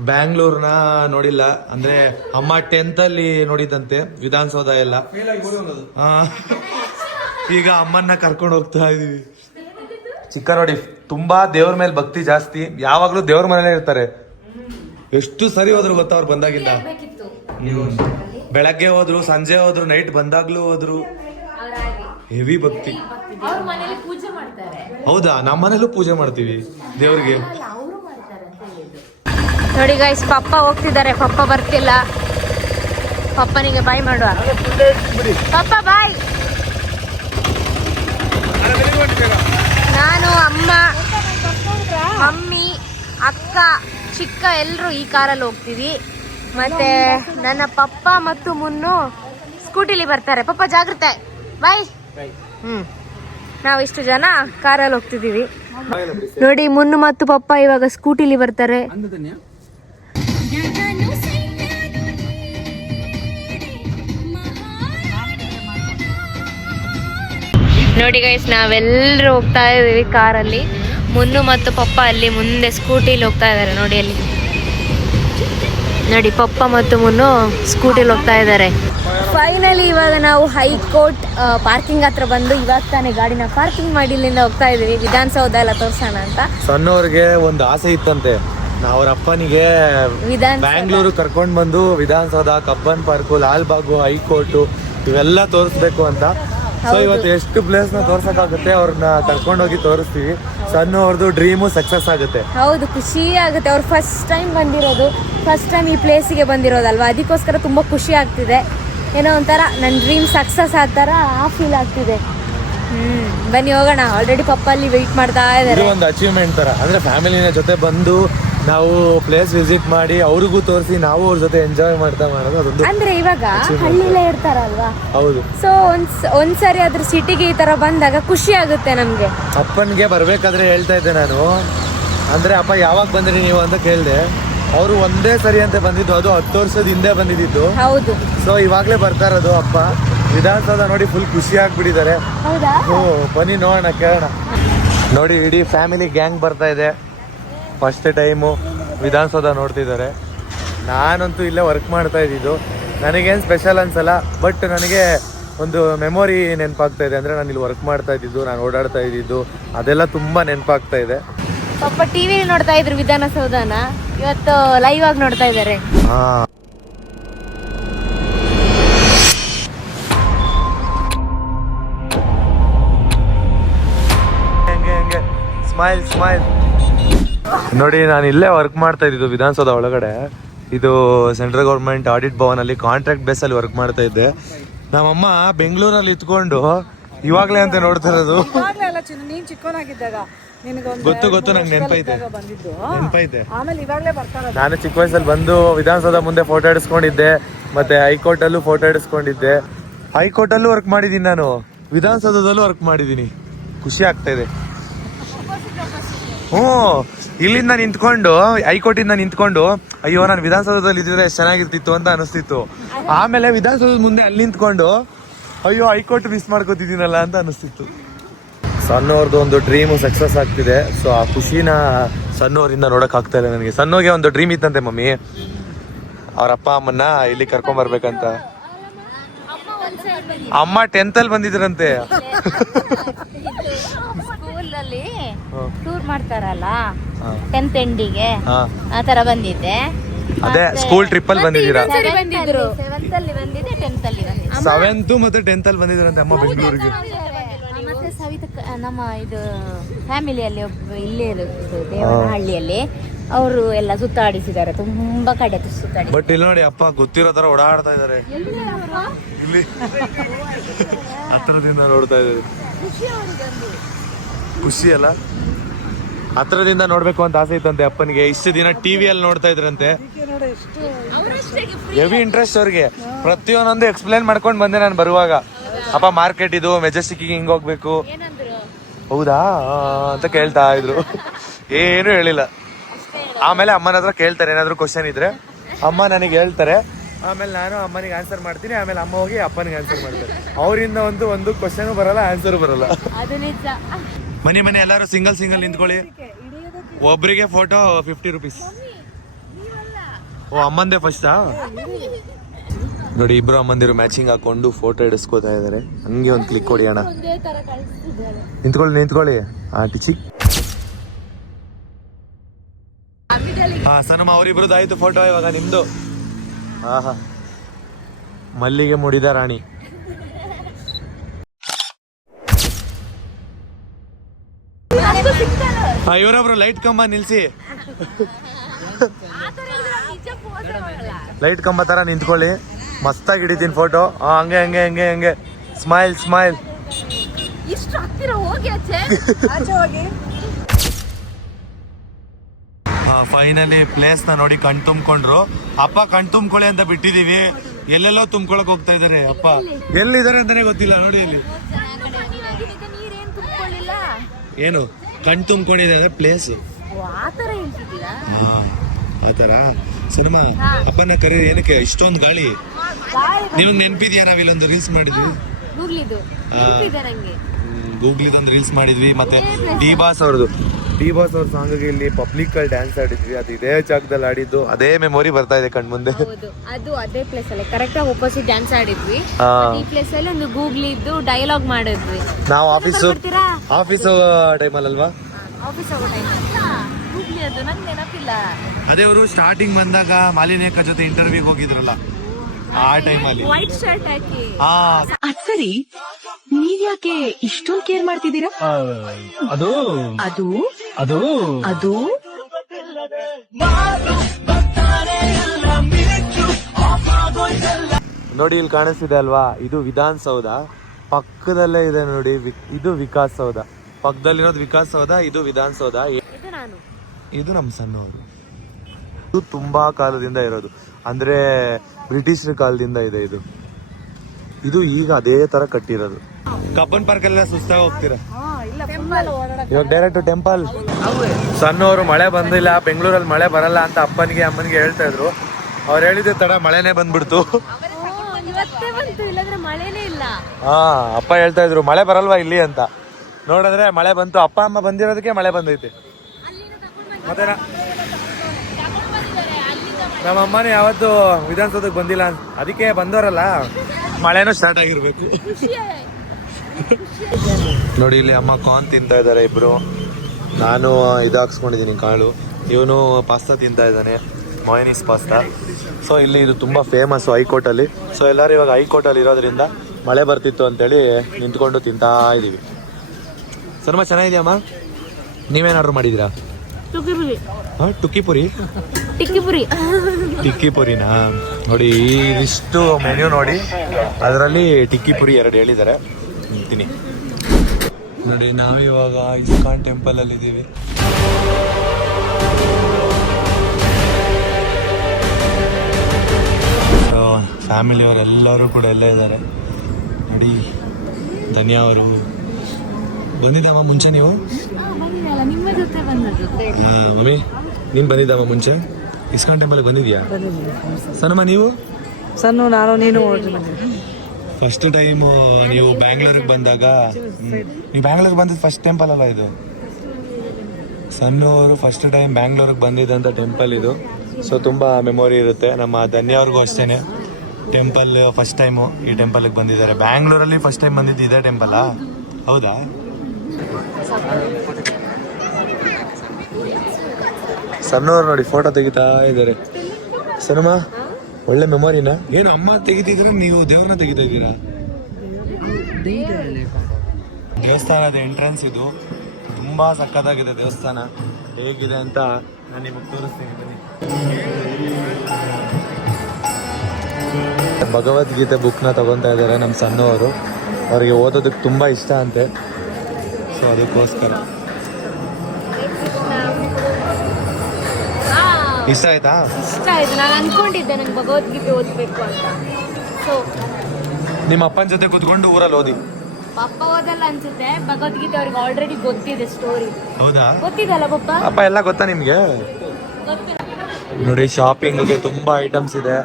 ಬ್ಯಾಂಗ್ಳೂರ್ನ ನೋಡಿಲ್ಲ, ಅಂದ್ರೆ ಅಮ್ಮ 10th ಅಲ್ಲಿ ನೋಡಿದಂತೆ ವಿಧಾನಸೌಧ ಎಲ್ಲ. ಈಗ ಅಮ್ಮನ್ನ ಕರ್ಕೊಂಡು ಹೋಗ್ತಾ ಇದೀವಿ. ಚಿಕ್ಕ ನೋಡಿ, ತುಂಬಾ ದೇವ್ರ ಮೇಲೆ ಭಕ್ತಿ ಜಾಸ್ತಿ. ಯಾವಾಗ್ಲೂ ದೇವ್ರ ಮನೇಲೆ ಇರ್ತಾರೆ. ಎಷ್ಟು ಸರಿ ಹೋದ್ರು ಗೊತ್ತಾ ಅವ್ರು ಬಂದಾಗಿಲ್ಲ. ಬೆಳಗ್ಗೆ ಹೋದ್ರು, ಸಂಜೆ ಹೋದ್ರು, ನೈಟ್ ಬಂದಾಗ್ಲೂ ಹೋದ್ರು. ಹೆವಿ ಭಕ್ತಿ. ಅವ್ರ ಮನೇಲಿ ಪೂಜೆ ಮಾಡ್ತಾರೆ. ಹೌದಾ? ನಮ್ಮ ಮನೇಲೂ ಪೂಜೆ ಮಾಡ್ತೀವಿ ದೇವ್ರಿಗೆ. ಅವರು ಮಾಡ್ತಾರೆ ಅಂತ ಹೇಳಿದ್ರು. ನೋಡಿ ಗೈಸ್, ಪಪ್ಪ ಹೋಗ್ತಿದ್ದಾರೆ. ಪಪ್ಪ ಬರ್ತಿಲ್ಲ. ಪಪ್ಪನಿಗೆ ಬಾಯ್ ಮಾಡುವ. ಪಪ್ಪ ಬಾಯ್. ನಾನು, ಅಮ್ಮ, ಮಮ್ಮಿ, ಅಕ್ಕ, ಚಿಕ್ಕ ಎಲ್ಲರೂ ಈ ಕಾರಲ್ಲಿ ಹೋಗ್ತೀವಿ. ಮತ್ತೆ ನನ್ನ ಪಪ್ಪ ಮತ್ತು ಮುನ್ನು ಸ್ಕೂಟಿಲಿ ಬರ್ತಾರೆ. ಪಪ್ಪ ಜಾಗ್ರತೆ, ಬಾಯ್. ನಾವು ಇಷ್ಟು ಜನ ಕಾರಲ್ಲಿ ಹೋಗ್ತಿದೀವಿ. ನೋಡಿ, ಮುನ್ನು ಮತ್ತು ಪಪ್ಪ ಇವಾಗ ಸ್ಕೂಟಿಲಿ ಬರ್ತಾರೆ. ನೋಡಿ ಗೈಸ್, ನಾವೆಲ್ಲರೂ ಹೋಗ್ತಾ ಇದೀವಿ ಕಾರಲ್ಲಿ. ಮುನ್ನು ಮತ್ತು ಪಪ್ಪ ಅಲ್ಲಿ ಮುಂದೆ ಸ್ಕೂಟಿಲಿ ಹೋಗ್ತಾ ಇದ್ದಾರೆ. ನೋಡಿ ಅಲ್ಲಿ, ನೋಡಿ ಪಪ್ಪ ಮತ್ತು ಮುನ್ನು ಸ್ಕೂಟಿಲಿ ಹೋಗ್ತಾ ಇದ್ದಾರೆ. ಫೈನಲಿ ಇವಾಗ ನಾವು ಹೈಕೋರ್ಟ್ ಪಾರ್ಕಿಂಗ್ ಹತ್ರ ಬಂದು ಇವಾಗ ತಾನೇ ಗಾಡಿನ ಪಾರ್ಕಿಂಗ್ ಮಾಡಿ ಇಲ್ಲಿಂದ ಹೋಗ್ತಾ ಇದೀವಿ. ವಿಧಾನಸೌಧ ಎಲ್ಲ ತೋರ್ಸೋಣ ಅಂತ. ಸಣ್ಣವ್ರಿಗೆ ಒಂದು ಆಸೆ ಇತ್ತಂತೆ, ಅವ್ರ ಅಪ್ಪನಿಗೆ ಬ್ಯಾಂಗ್ಳೂರು ಕರ್ಕೊಂಡ್ ಬಂದು ವಿಧಾನಸೌಧ, ಕಬ್ಬನ್ ಪಾರ್ಕು, ಲಾಲ್ ಬಾಗು, ಹೈಕೋರ್ಟು ಇವೆಲ್ಲ ತೋರಿಸ್ಬೇಕು ಅಂತ. ಸೊ ಇವತ್ತು ಎಷ್ಟು ಪ್ಲೇಸ್ ನ ತೋರ್ಸಕ್ಕಾಗುತ್ತೆ ಅವ್ರನ್ನ ಕರ್ಕೊಂಡೋಗಿ ತೋರಿಸ್ತೀವಿ. ಸಣ್ಣ ಅವ್ರದ್ದು ಡ್ರೀಮು ಸಕ್ಸಸ್ ಆಗುತ್ತೆ. ಹೌದು, ಖುಷಿ ಆಗುತ್ತೆ. ಅವ್ರು ಫಸ್ಟ್ ಟೈಮ್ ಬಂದಿರೋದು, ಫಸ್ಟ್ ಟೈಮ್ ಈ ಪ್ಲೇಸಿಗೆ ಬಂದಿರೋದಲ್ವಾ, ಅದಕ್ಕೋಸ್ಕರ ತುಂಬ ಖುಷಿ ಆಗ್ತಿದೆ. ಏನೋ ಒಂಥರ ನನ್ನ ಡ್ರೀಮ್ ಸಕ್ಸಸ್ ಆದ ಥರ ಫೀಲ್ ಆಗ್ತಿದೆ. ಬನ್ನಿ ಹೋಗೋಣ. ಆಲ್ರೆಡಿ ಪಪ್ಪ ಅಲ್ಲಿ ವೆಯ್ಟ್ ಮಾಡ್ತಾ ಇದ್ದಾರೆ. ಇದು ಒಂದು ಅಚೀವ್ಮೆಂಟ್ ತರ, ಅಂದ್ರೆ ಫ್ಯಾಮಿಲಿನ ಜೊತೆ ಬಂದು ನಾವು ಪ್ಲೇಸ್ ವಿಸಿಟ್ ಮಾಡಿ ಅವ್ರಿಗೂ ತೋರಿಸಿ ನಾವು ಅವ್ರ ಜೊತೆ ಎಂಜಾಯ್ ಮಾಡ್ತಾ ಮಾಡೋದು ಅದೊಂದು. ಅಂದ್ರೆ ಇವಾಗ ಹಳ್ಳಿಲೇ ಇರ್ತಾರಲ್ವಾ, ಹೌದು. ಸೊ ಒಂದ್ಸರಿ ಅದ್ರ ಸಿಟಿಗೆ ಈ ತರ ಬಂದಾಗ ಖುಷಿ ಆಗುತ್ತೆ ನಮ್ಗೆ. ಅಪ್ಪನ್ಗೆ ಬರ್ಬೇಕಾದ್ರೆ ಹೇಳ್ತಾ ಇದ್ದೆ ನಾನು, ಅಂದ್ರೆ ಅಪ್ಪ ಯಾವಾಗ ಬಂದ್ರಿ ನೀವು ಅಂತ ಕೇಳಿದೆ. ಅವರು ಒಂದೇ ಸರಿ ಅಂತ ಬಂದಿದ್ದು, ಅದು 10 ವರ್ಷದ ಹಿಂದೆ ಬಂದಿದ್ದು. ಹೌದು. ಸೊ ಇವಾಗ್ಲೇ ಬರ್ತಾ ಇರೋದು ಅಪ್ಪ. ವಿಧಾನಸೌಧ ನೋಡಿ ಫುಲ್ ಖುಷಿ ಆಗ್ಬಿಟ್ಟಿದ್ದಾರೆ. ಹೌದಾ? ಬನ್ನಿ ನೋಡೋಣ, ಕೇಳೋಣ. ನೋಡಿ ಇಡೀ ಫ್ಯಾಮಿಲಿ ಗ್ಯಾಂಗ್ ಬರ್ತಾ ಇದೆ. ಫಸ್ಟ್ ಟೈಮು ವಿಧಾನಸೌಧ ನೋಡ್ತಿದ್ದಾರೆ. ನಾನಂತೂ ಇಲ್ಲೇ ವರ್ಕ್ ಮಾಡ್ತಾ ಇದ್ದಿದ್ದು. ನನಗೇನು ಸ್ಪೆಷಲ್ ಅನ್ಸಲ್ಲ, ಬಟ್ ನನಗೆ ಒಂದು ಮೆಮೊರಿ ನೆನಪಾಗ್ತಾ ಇದೆ. ಅಂದರೆ ನಾನು ಇಲ್ಲಿ ವರ್ಕ್ ಮಾಡ್ತಾ ಇದ್ದಿದ್ದು, ನಾನು ಓಡಾಡ್ತಾ ಇದ್ದಿದ್ದು, ಅದೆಲ್ಲ ತುಂಬ ನೆನಪಾಗ್ತಾ ಇದೆ. ಪಪ್ಪ ಟಿವಿ ನೋಡ್ತಾ ಇದ್ರು ವಿಧಾನಸೌಧನ, ಇವತ್ತು ಲೈವ್ ಆಗಿ ನೋಡ್ತಾ ಇದ್ದಾರೆ. ಹಾಂ, ಸ್ಮೈಲ್ ಸ್ಮೈಲ್. ನೋಡಿ ನಾನು ಇಲ್ಲೇ ವರ್ಕ್ ಮಾಡ್ತಾ ಇದ್ದಿದ್ದು ವಿಧಾನಸೌಧ ಒಳಗಡೆ. ಇದು ಸೆಂಟ್ರಲ್ ಗೌರ್ಮೆಂಟ್ ಆಡಿಟ್ ಭವನಲ್ಲಿ ಕಾಂಟ್ರಾಕ್ಟ್ ಬೇಸಲ್ಲಿ ವರ್ಕ್ ಮಾಡ್ತಾ ಇದ್ದೆ. ನಮ್ಮಮ್ಮ ಬೆಂಗಳೂರಲ್ಲಿ ಇತ್ಕೊಂಡು ಇವಾಗ್ಲೇ ಅಂತ ನೋಡ್ತಾ ಇರೋದು. ನೀನ್ ಚಿಕ್ಕವನಾಗಿದ್ದಾಗ ಗೊತ್ತು ನಂಗೆ ನೆನಪೈತೆ. ಆಮೇಲೆ ಇವಾಗ್ಲೇ ಬರ್ತಾರ. ನಾನು ಚಿಕ್ಕ ವಯಸ್ಸಲ್ಲಿ ಬಂದು ವಿಧಾನಸೌಧ ಮುಂದೆ ಫೋಟೋ ಹಿಡಿಸ್ಕೊಂಡಿದ್ದೆ, ಮತ್ತೆ ಹೈಕೋರ್ಟ್ ಅಲ್ಲೂ ಫೋಟೋ ಹಿಡಿಸ್ಕೊಂಡಿದ್ದೆ. ಹೈಕೋರ್ಟ್ ಅಲ್ಲೂ ವರ್ಕ್ ಮಾಡಿದೀನಿ ನಾನು, ವಿಧಾನಸೌಧದಲ್ಲೂ ವರ್ಕ್ ಮಾಡಿದೀನಿ. ಖುಷಿ ಆಗ್ತಾ ಇದೆ. ಇಲ್ಲಿಂದ ನಿಂತ್ಕೊಂಡು ಹೈಕೋರ್ಟಿಂದ ನಿಂತ್ಕೊಂಡು ಅಯ್ಯೋ ನಾನು ವಿಧಾನಸೌಧದಲ್ಲಿ ಇದ್ದಿದ್ರೆ ಎಷ್ಟು ಚೆನ್ನಾಗಿರ್ತಿತ್ತು ಅಂತ ಅನಿಸ್ತಿತ್ತು. ಆಮೇಲೆ ವಿಧಾನಸೌಧದ ಮುಂದೆ ಅಲ್ಲಿ ನಿಂತ್ಕೊಂಡು ಅಯ್ಯೋ ಹೈಕೋರ್ಟ್ ಮಿಸ್ ಮಾಡ್ಕೋತಿದ್ದೀನಲ್ಲ ಅಂತ ಅನಿಸ್ತಿತ್ತು. ಸಣ್ಣವ್ರದ್ದು ಒಂದು ಡ್ರೀಮು ಸಕ್ಸಸ್ ಆಗ್ತಿದೆ. ಸೊ ಆ ಖುಷಿನ ಸಣ್ಣವರಿಂದ ನೋಡಕ್ ಆಗ್ತಾ ಇಲ್ಲ ನನಗೆ. ಸಣ್ಣಗೆ ಒಂದು ಡ್ರೀಮ್ ಇತ್ತಂತೆ ಮಮ್ಮಿ, ಅವ್ರ ಅಪ್ಪ ಅಮ್ಮನ್ನ ಇಲ್ಲಿ ಕರ್ಕೊಂಡ್ ಬರ್ಬೇಕಂತ. ಅಮ್ಮ 10th ಅಲ್ಲಿ ಬಂದಿದ್ರಂತೆ. ಸ್ಕೂಲಲ್ಲಿ ಟೂರ್ ಮಾಡ್ತಾರಲ್ಲ 10th ಎಂಡಿಗೆ, ಆ ತರ ಬಂದಿದ್ದೆ. ಅದೇ ಸ್ಕೂಲ್ ಟ್ರಿಪ್ ಅಲ್ಲಿ ಬಂದಿದ್ದೀರಾ? ಬಂದಿದ್ರು 7th ಅಲ್ಲಿ ಬಂದಿದ್ದೆ, 10th ಅಲ್ಲಿ ಬಂದಿದ್ದೆ. 7th ಮತ್ತೆ 10th ಅಲ್ಲಿ ಬಂದಿದ್ರಂತೆ ಅಮ್ಮ ಬೆಂಗಳೂರಿಗೆ. ಮತ್ತೆ ಸವಿತಾ ನಮ್ಮ ಇದು ಫ್ಯಾಮಿಲಿಯಲ್ಲಿ ಒಬ್ಬ ಇಲ್ಲೇ ಇರುತ್ತೆ ದೇವನಹಳ್ಳಿಯಲ್ಲಿ, ಅವರು ಎಲ್ಲ ಸುತ್ತಾಡಿಸಿದ್ದಾರೆ, ತುಂಬಾ ಕಡೆ ಸುತ್ತಾಡಿ. ಬಟ್ ಇಲ್ಲಿ ನೋಡಿ ಅಪ್ಪ ಗೊತ್ತಿರೋ ತರ ಓಡಾಡ್ತಾ ಇದಾರೆ. ಇಲ್ಲಿ ಹತ್ರದಿಂದ ನೋಡ್ತಾ ಇದ್ದಾರೆ. ಖುಷಿ ಅಲ್ಲ? ಹತ್ರದಿಂದ ನೋಡ್ಬೇಕು ಅಂತ ಆಸೆ ಇತ್ತಂತೆ ಅಪ್ಪನಿಗೆ. ಇಷ್ಟು ದಿನ ಟಿವಿಯಲ್ಲಿ ನೋಡ್ತಾ ಇದ್ರಂತೆ. ಹೆವಿ ಇಂಟ್ರೆಸ್ಟ್ ಅವ್ರಿಗೆ. ಪ್ರತಿಯೊಂದೊಂದು ಎಕ್ಸ್ಪ್ಲೇನ್ ಮಾಡ್ಕೊಂಡು ಬಂದೆ ನಾನು ಬರುವಾಗ. ಅಪ್ಪ ಮಾರ್ಕೆಟ್ ಇದು, ಮೆಜೆಸ್ಟಿಕ್ ಹಿಂಗ್ ಹೋಗ್ಬೇಕು. ಹೌದಾ ಅಂತ ಕೇಳ್ತಾ ಇದ್ರು. ಏನು ಹೇಳಿಲ್ಲ. ಆಮೇಲೆ ಅಮ್ಮನ ಹತ್ರ ಕೇಳ್ತಾರೆ ಏನಾದ್ರು ಕ್ವಶನ್ ಇದ್ರೆ, ಅಮ್ಮ ನನಗೆ ಹೇಳ್ತಾರೆ. ಆಮೇಲೆ ನಾನು ಅಮ್ಮನಿಗೆ ಆನ್ಸರ್ ಮಾಡ್ತೀನಿ. ಆಮೇಲೆ ಅಮ್ಮ ಹೋಗಿ ಅಪ್ಪನಿಗೆ ಆನ್ಸರ್ ಮಾಡ್ತಾರೆ. ಅವರಿಂದ ಒಂದು ಕ್ವಶನ್ ಬರಲ್ಲ, ಆನ್ಸರ್ ಬರಲ್ಲ. ಮನೆ ಎಲ್ಲರೂ ಸಿಂಗಲ್ ನಿಂತ್ಕೊಳ್ಳಿ. ಒಬ್ರಿಗೆ ಫೋಟೋ 50 ರೂಪೀಸ್. ಓ ಅಮ್ಮಂದೇ ಫಸ್ಟಾ? ನೋಡಿ ಇಬ್ರು ಅಮ್ಮಂದಿರು ಮ್ಯಾಚಿಂಗ್ ಹಾಕೊಂಡು ಫೋಟೋ ಹಿಡಿಸ್ಕೋತಾ ಇದಾರೆ. ಹಂಗೆ ಒಂದು ಕ್ಲಿಕ್ ಹೊಡಿಯೋಣ. ನಿಂತ್ಕೊಳ್ಳಿ ಆಂಟಿ ಚಿಕ್. ಹಾ ಸನಮ್ಮ, ಅವರಿಬ್ರದ್ದು ಆಯ್ತು ಫೋಟೋ. ಇವಾಗ ನಿಮ್ದು. ಆಹಾ, ಮಲ್ಲಿಗೆ ಮುಡಿದ ರಾಣಿ. ಇವರೊಬ್ರು ಲೈಟ್ ಕಂಬ ನಿಲ್ಸಿ, ಲೈಟ್ ಕಂಬ ತರ ನಿಂತ್ಕೊಳ್ಳಿ. ಮಸ್ತಾಗಿ ಹಿಡಿತೀನಿ ಫೋಟೋ. ಹಂಗೆ ಸ್ಮೈಲ್. ಫೈನಲಿ ಪ್ಲೇಸ್ ನ ನೋಡಿ ಕಣ್ ತುಂಬ್ಕೊಂಡ್ರು. ಅಪ್ಪ ಕಣ್ ತುಂಬ್ಕೊಳ್ಳಿ ಅಂತ ಬಿಟ್ಟಿದೀವಿ. ಎಲ್ಲೆಲ್ಲೋ ತುಂಬ್ಕೊಳಕ್ ಹೋಗ್ತಾ ಇದಾರೆ. ಅಪ್ಪ ಎಲ್ಲಿದ್ದಾರೆ ಅಂತಾನೆ ಗೊತ್ತಿಲ್ಲ. ನೋಡಿ ಇಲ್ಲಿ ಏನು ಕಣ್ ತುಂಬ್ಕೊಂಡಿದೆ ಅಂದ್ರೆ ಪ್ಲೇಸ್ ಆತರ. ಸಿನಿಮಾ ಅಪ್ಪನ ಕರಿ ಏನಕ್ಕೆ ಇಷ್ಟೊಂದು ಗಾಳಿ? ನಿಮ್ಗೆ ನೆನ್ಪಿದ್ಯಾ? ನಾವಿಲ್ಲೊಂದು ರೀಲ್ಸ್ ಮಾಡಿದ್ವಿ, ಗೂಗ್ಲಿದೊಂದು ರೀಲ್ಸ್ ಮಾಡಿದ್ವಿ. ಮತ್ತೆ ಡಿ ಬಾಸ್ ಅವ್ರ ಸಾಂಗ್ಗೆ ಇಲ್ಲಿ ಪಬ್ಲಿಕ್ ಅಲ್ಲಿ ಡ್ಯಾನ್ಸ್ ಆಡಿದ್ವಿ. ಅದು ಇದೇ ಜಾಗದಲ್ಲಿ ಆಡಿದ್ದು. ಅದೇ ಮೆಮೊರಿ ಬರ್ತಾ ಇದೆ ಕಣ್ ಮುಂದೆ. ಅದು ಅದೇ ಪ್ಲೇಸ್ ಅಲ್ಲಿ ಕರೆಕ್ಟ್ ಆಗಿ ಒಪ್ಪೋಸಿಟ್ ಡ್ಯಾನ್ಸ್ ಆಡಿದ್ವಿ. ಈ ಪ್ಲೇಸ್ ಅಲ್ಲಿ ಒಂದು ಗೂಗ್ಲಿ ಇದ್ದು ಡೈಲಾಗ್ ಮಾಡಿದ್ವಿ. ನಾವು ಆಫೀಸ್ ಟೈಮಲ್ಲಿ ಅಲ್ವಾ? ಆಫೀಸ್ ಹೋಗೋ ಟೈಮ್ ಗೂಗ್ಲಿ ಅದು ನಂಗೆ ನೆನಪಿಲ್ಲ. ಅದೇ ಅವರು ಸ್ಟಾರ್ಟಿಂಗ್ ಬಂದಾಗ ಮಾಲಿನೇಕ ಜೊತೆ ಇಂಟರ್ವ್ಯೂಗೆ ಹೋಗಿದ್ರಲ್ಲ, ಆ ಟೈಮಲ್ಲಿ ವೈಟ್ ಶರ್ಟ್ ಹಾಕಿ. ಅದ್ ಸರಿ, ನೀವ್ಯಾಕೆ ಇಷ್ಟೊಂದು ಕೇರ್ ಮಾಡ್ತಿದ್ದೀರಾ? ಅದು ಅದು ಅದು ಅದು ನೋಡಿ ಇಲ್ಲಿ ಕಾಣಿಸ್ತಿದೆ ಅಲ್ವಾ, ಇದು ವಿಧಾನಸೌಧ. ಪಕ್ಕದಲ್ಲೇ ಇದೆ ನೋಡಿ, ಇದು ವಿಕಾಸ್ ಸೌಧ. ಪಕ್ಕದಲ್ಲಿರೋದು ವಿಕಾಸ್ ಸೌಧ, ಇದು ವಿಧಾನಸೌಧ. ಇದು ನಮ್ಮ ಸಣ್ಣವರು. ಇದು ತುಂಬಾ ಕಾಲದಿಂದ ಇರೋದು, ಅಂದ್ರೆ ಬ್ರಿಟಿಷರ ಕಾಲದಿಂದ ಇದೆ ಇದು. ಇದು ಈಗ ಅದೇ ತರ ಕಟ್ಟಿರೋದು. ಕಬ್ಬನ್ ಪಾರ್ಕ್ ಎಲ್ಲ ಸುಸ್ತಾಗಿ ಹೋಗ್ತೀರಾ? ಇವಾಗ ಡೈರೆಕ್ಟ್ ಟೆಂಪಲ್. ಸಣ್ಣವರು ಮಳೆ ಬಂದಿಲ್ಲ, ಬೆಂಗಳೂರಲ್ಲಿ ಮಳೆ ಬರಲ್ಲ ಅಂತ ಅಪ್ಪನಿಗೆ ಅಮ್ಮನಿಗೆ ಹೇಳ್ತಾ ಇದ್ರು. ಅವ್ರು ಹೇಳಿದ ತಡ ಮಳೆನೇ ಬಂದ್ಬಿಡ್ತು. ಇವತ್ತೇ ಬಂತು, ಇಲ್ಲಾಂದ್ರೆ ಮಳೆನೇ ಇಲ್ಲ. ಹಾ, ಅಪ್ಪ ಹೇಳ್ತಾ ಇದ್ರು ಮಳೆ ಬರಲ್ವಾ ಇಲ್ಲಿ ಅಂತ. ನೋಡಿದ್ರೆ ಮಳೆ ಬಂತು. ಅಪ್ಪ ಅಮ್ಮ ಬಂದಿರೋದಕ್ಕೆ ಮಳೆ ಬಂದೈತಿ. ಮತ್ತೆ ನಮ್ಮ ಅಮ್ಮನೇ ಯಾವತ್ತು ವಿಧಾನಸೌಧಕ್ಕೆ ಬಂದಿಲ್ಲ, ಅದಕ್ಕೆ ಬಂದವರಲ್ಲ ಮಳೆನೂ ಸ್ಟಾರ್ಟ್ ಆಗಿರ್ಬೇಕು. ನೋಡಿ ಇಲ್ಲಿ ಅಮ್ಮ ಕಾರ್ನ್ ತಿಂತಾ ಇದ್ದಾರೆ ಇಬ್ರು. ನಾನು ಇದಾಕ್ಸ್ಕೊಂಡಿದ್ದೀನಿ ಕಾಳು. ಇವನು ಪಾಸ್ತಾ ತಿಂತಾ ಇದ್ದಾನೆ, ಮಯೋನೀಸ್ ಪಾಸ್ತಾ. ಸೊ ಇಲ್ಲಿ ಇದು ತುಂಬ ಫೇಮಸ್ಸು ಹೈಕೋರ್ಟಲ್ಲಿ. ಸೊ ಎಲ್ಲರೂ ಇವಾಗ ಹೈಕೋರ್ಟಲ್ಲಿ ಇರೋದ್ರಿಂದ ಮಳೆ ಬರ್ತಿತ್ತು ಅಂತೇಳಿ ನಿಂತ್ಕೊಂಡು ತಿಂತಾ ಇದ್ದೀವಿ. ಸನ್ಮ ಚೆನ್ನಾಗಿದೆಯಮ್ಮ? ನೀವೇನು ಆರ್ಡರ್ ಮಾಡಿದ್ದೀರಾ? ಹಾಂ, ಟುಕ್ಕಿಪುರಿ. ಟಿಕ್ಕಿಪುರಿನಾ? ನೋಡಿ ಇದಿಷ್ಟು ಮೆನ್ಯೂ ನೋಡಿ, ಅದರಲ್ಲಿ ಟಿಕ್ಕಿಪುರಿ 2 ಹೇಳಿದ್ದಾರೆ. ತಿನ್ನಿ. ನೋಡಿ ನಾವಿವಾಗ ಇಸ್ಕಾನ್ ಟೆಂಪಲ್ ಅಲ್ಲಿ ಇದ್ದೀವಿ. ಫ್ಯಾಮಿಲಿಯವರೆಲ್ಲರೂ ಕೂಡ ಎಲ್ಲ ಇದ್ದಾರೆ ನೋಡಿ. ಧನ್ಯ ಅವರು ಬಂದಿದ್ದಮ್ಮ ಮುಂಚೆ? ನೀವು ನಿಮ್ಮ ಜೊತೆ ಬಂದದ್ದು. ಮಮ್ಮಿ ನೀನು ಬಂದಿದ್ದಮ್ಮ ಮುಂಚೆ ಇಸ್ಕಾನ್ ಟೆಂಪಲ್ ಬಂದಿದ್ಯಾ? ಸನಮ್ಮ ನೀವು? ಸಣ್ಣ ನಾನು ನೀನು ಫಸ್ಟ್ ಟೈಮ್ ನೀವು ಬ್ಯಾಂಗ್ಳೂರಿಗೆ ಬಂದಾಗ, ನೀವು ಬ್ಯಾಂಗ್ಳೂರಿಗೆ ಬಂದಿದ್ದು ಫಸ್ಟ್ ಟೆಂಪಲ್ ಅಲ್ಲ ಇದು? ಸಣ್ಣವರು ಫಸ್ಟ್ ಟೈಮ್ ಬ್ಯಾಂಗ್ಳೂರಿಗೆ ಬಂದಿದ್ದಂಥ ಟೆಂಪಲ್ ಇದು. ಸೊ ತುಂಬ ಮೆಮೊರಿ ಇರುತ್ತೆ. ನಮ್ಮ ಧನ್ಯ ಅವ್ರಿಗೂ ಅಷ್ಟೇ ಟೆಂಪಲ್ ಫಸ್ಟ್ ಟೈಮು ಈ ಟೆಂಪಲ್ಗೆ ಬಂದಿದ್ದಾರೆ. ಬ್ಯಾಂಗ್ಳೂರಲ್ಲಿ ಫಸ್ಟ್ ಟೈಮ್ ಬಂದಿದ್ದು ಇದೇ ಟೆಂಪಲ್ಲಾ? ಹೌದಾ? ಸಣ್ಣವ್ರು ನೋಡಿ ಫೋಟೋ ತೆಗಿತಾ ಇದ್ದಾರೆ. ಸನಮ್ಮ ಒಳ್ಳೆ ಮೆಮೊರಿನ. ಏನು ಅಮ್ಮ ತೆಗಿತಿದ್ರೆ ನೀವು ದೇವ್ರನ್ನ ತೆಗಿತಾ ಇದ್ದೀರಾ? ದೇವಸ್ಥಾನದ ಎಂಟ್ರೆನ್ಸ್ ಇದು. ತುಂಬಾ ಸಕ್ಕತ್ತಾಗಿದೆ ದೇವಸ್ಥಾನ. ಹೇಗಿದೆ ಅಂತ ನಾನು ನಿಮಗೆ ತೋರಿಸ್ತೀನಿ. ಭಗವದ್ಗೀತೆ ಬುಕ್ನ ತಗೊತಾ ಇದ್ದಾರೆ ನಮ್ಮ ಸಣ್ಣವರು. ಅವರಿಗೆ ಓದೋದಕ್ಕೆ ತುಂಬ ಇಷ್ಟ ಅಂತೆ. ಸೊ ಅದಕ್ಕೋಸ್ಕರ. ಇಷ್ಟ ಆಯ್ತಾ? ಇಷ್ಟ ಆಯ್ತು. ನಾನು ಅನ್ಕೊಂಡಿದ್ದೆ ನಂಗೆ ಭಗವದ್ಗೀತೆ ಓದ್ಬೇಕು ಅಂತ. ಸೊ ನಿಮ್ಮ ಅಪ್ಪನ ಜೊತೆ ಕುತ್ಕೊಂಡು ಊರಲ್ಲಿ ಓದಿ. ಪಪ್ಪ ಓದಲ್ಲ ಅನ್ಸುತ್ತೆ, ಭಗವದ್ಗೀತೆ ಅವ್ರಿಗೆ ಆಲ್ರೆಡಿ ಗೊತ್ತಿದೆ ಸ್ಟೋರಿ. ಹೌದಾ? ಗೊತ್ತಿದಲ್ಲ ಪಪ್ಪ? ಅಪ್ಪ ಎಲ್ಲ ಗೊತ್ತಾ ನಿಮ್ಗೆ? ನೋಡಿ ಶಾಪಿಂಗ್ಗೆ ತುಂಬಾ ಐಟಮ್ಸ್ ಇದೆ.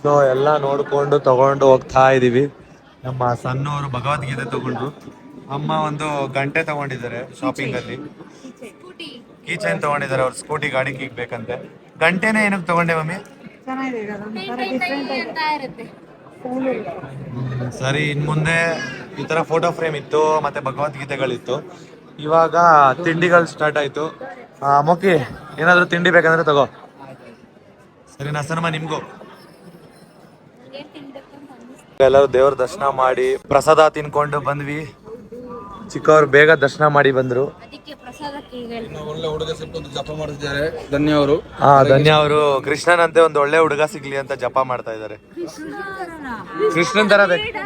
ಸೊ ಎಲ್ಲ ನೋಡ್ಕೊಂಡು ತಗೊಂಡು ಹೋಗ್ತಾ ಇದೀವಿ. ನಮ್ಮ ಸಣ್ಣವರು ಭಗವದ್ಗೀತೆ ತಗೊಂಡ್ರು. ಅಮ್ಮ ಒಂದು ಗಂಟೆ ತಗೊಂಡಿದ್ದಾರೆ ಶಾಪಿಂಗ್ ಅಲ್ಲಿ. ಕೀ ಚೈನ್ ತಗೊಂಡಿದ್ದಾರೆ. ಅವ್ರ ಸ್ಕೂಟಿ ಗಾಡಿ ಕೀಗ್ ಬೇಕಂತೆ. ಗಂಟೆನೇ ಏನಕ್ಕೆ ತಗೊಂಡೆ ಮಮ್ಮಿ? ಸರಿ, ಇನ್ ಮುಂದೆ ಈ ತರ ಫೋಟೋ ಫ್ರೇಮ್ ಇತ್ತು, ಮತ್ತೆ ಭಗವದ್ಗೀತೆಗಳಿತ್ತು. ಇವಾಗ ತಿಂಡಿಗಳು ಸ್ಟಾರ್ಟ್ ಆಯ್ತು. ಮೊಕ್ಕಿ ಏನಾದ್ರು ತಿಂಡಿ ಬೇಕಂದ್ರೆ ತಗೋ. ಸರಿ ನಸನಮ್ಮ ನಿಮ್ಗೂ. ಎಲ್ಲರೂ ದೇವ್ರ ದರ್ಶನ ಮಾಡಿ ಪ್ರಸಾದ ತಿನ್ಕೊಂಡು ಬಂದ್ವಿ. ಚಿಕ್ಕವ್ರು ಬೇಗ ದರ್ಶನ ಮಾಡಿ ಬಂದ್ರು. ಒಳ್ಳೆ ಹುಡುಗ ಸಿಕ್ಕಿದ್ದು ಜಪ ಮಾಡ್ತಿದ್ದಾರೆ ಧನ್ಯ ಅವರು. ಧನ್ಯ ಅವರು ಕೃಷ್ಣನಂತೆ ಒಂದು ಒಳ್ಳೆ ಹುಡುಗ ಸಿಗ್ಲಿ ಅಂತ ಜಪ ಮಾಡ್ತಾ ಇದ್ದಾರೆ. ಕೃಷ್ಣನ್ ತರ ಬೇಕು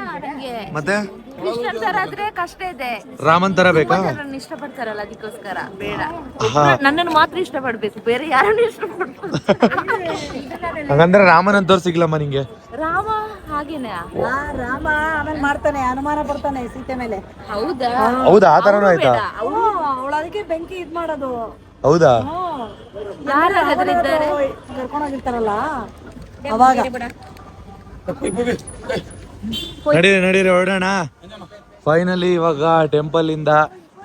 ಮತ್ತೆ ಕೃಷ್ಣನ್ ತರ ಆದ್ರೆ ಕಷ್ಟ ಇದೆ. ರಾಮನ್ ತರ ಬೇಕಾ? ಇಷ್ಟಪಡ್ತಾರಲ್ಲ ಅದಕ್ಕೋಸ್ಕರ ಬೇಡ. ನನ್ನನ್ನು ಮಾತ್ರ ಇಷ್ಟಪಡ್ಬೇಕು, ಬೇರೆ ಯಾರನ್ನು ಇಷ್ಟಪಡ್ಬೇಕು. ಹಂಗಂದ್ರೆ ರಾಮನ್ ಅಂತವ್ರು ಸಿಗ್ಲಮ್ಮ ನಿಂಗೆ? ರಾಮ ಹಾಗೇನೆ. ರಾಮ ಆಮೇಲೆ ಮಾಡ್ತಾನೆ, ಅನುಮಾನ ಪಡ್ತಾನೆ ಸೀತೆ ಮೇಲೆ. ಹೌದಾ? ಹೌದಾ? ಆ ತರನೂ ಆಯ್ತಾ? ಅವಳು ಅದಕ್ಕೆ ಬೆಂಕಿ ಇದ್ ಮಾಡೋದು. ಹೌದಾ? ಯಾರು ಕರ್ಕೊಂಡೋಗಿರ್ತಾರಲ್ಲ ಅವಾಗ. ನಡೀರಿ ಹೊರಡೋಣ. ಫೈನಲಿ ಇವಾಗ ಟೆಂಪಲ್ ಇಂದ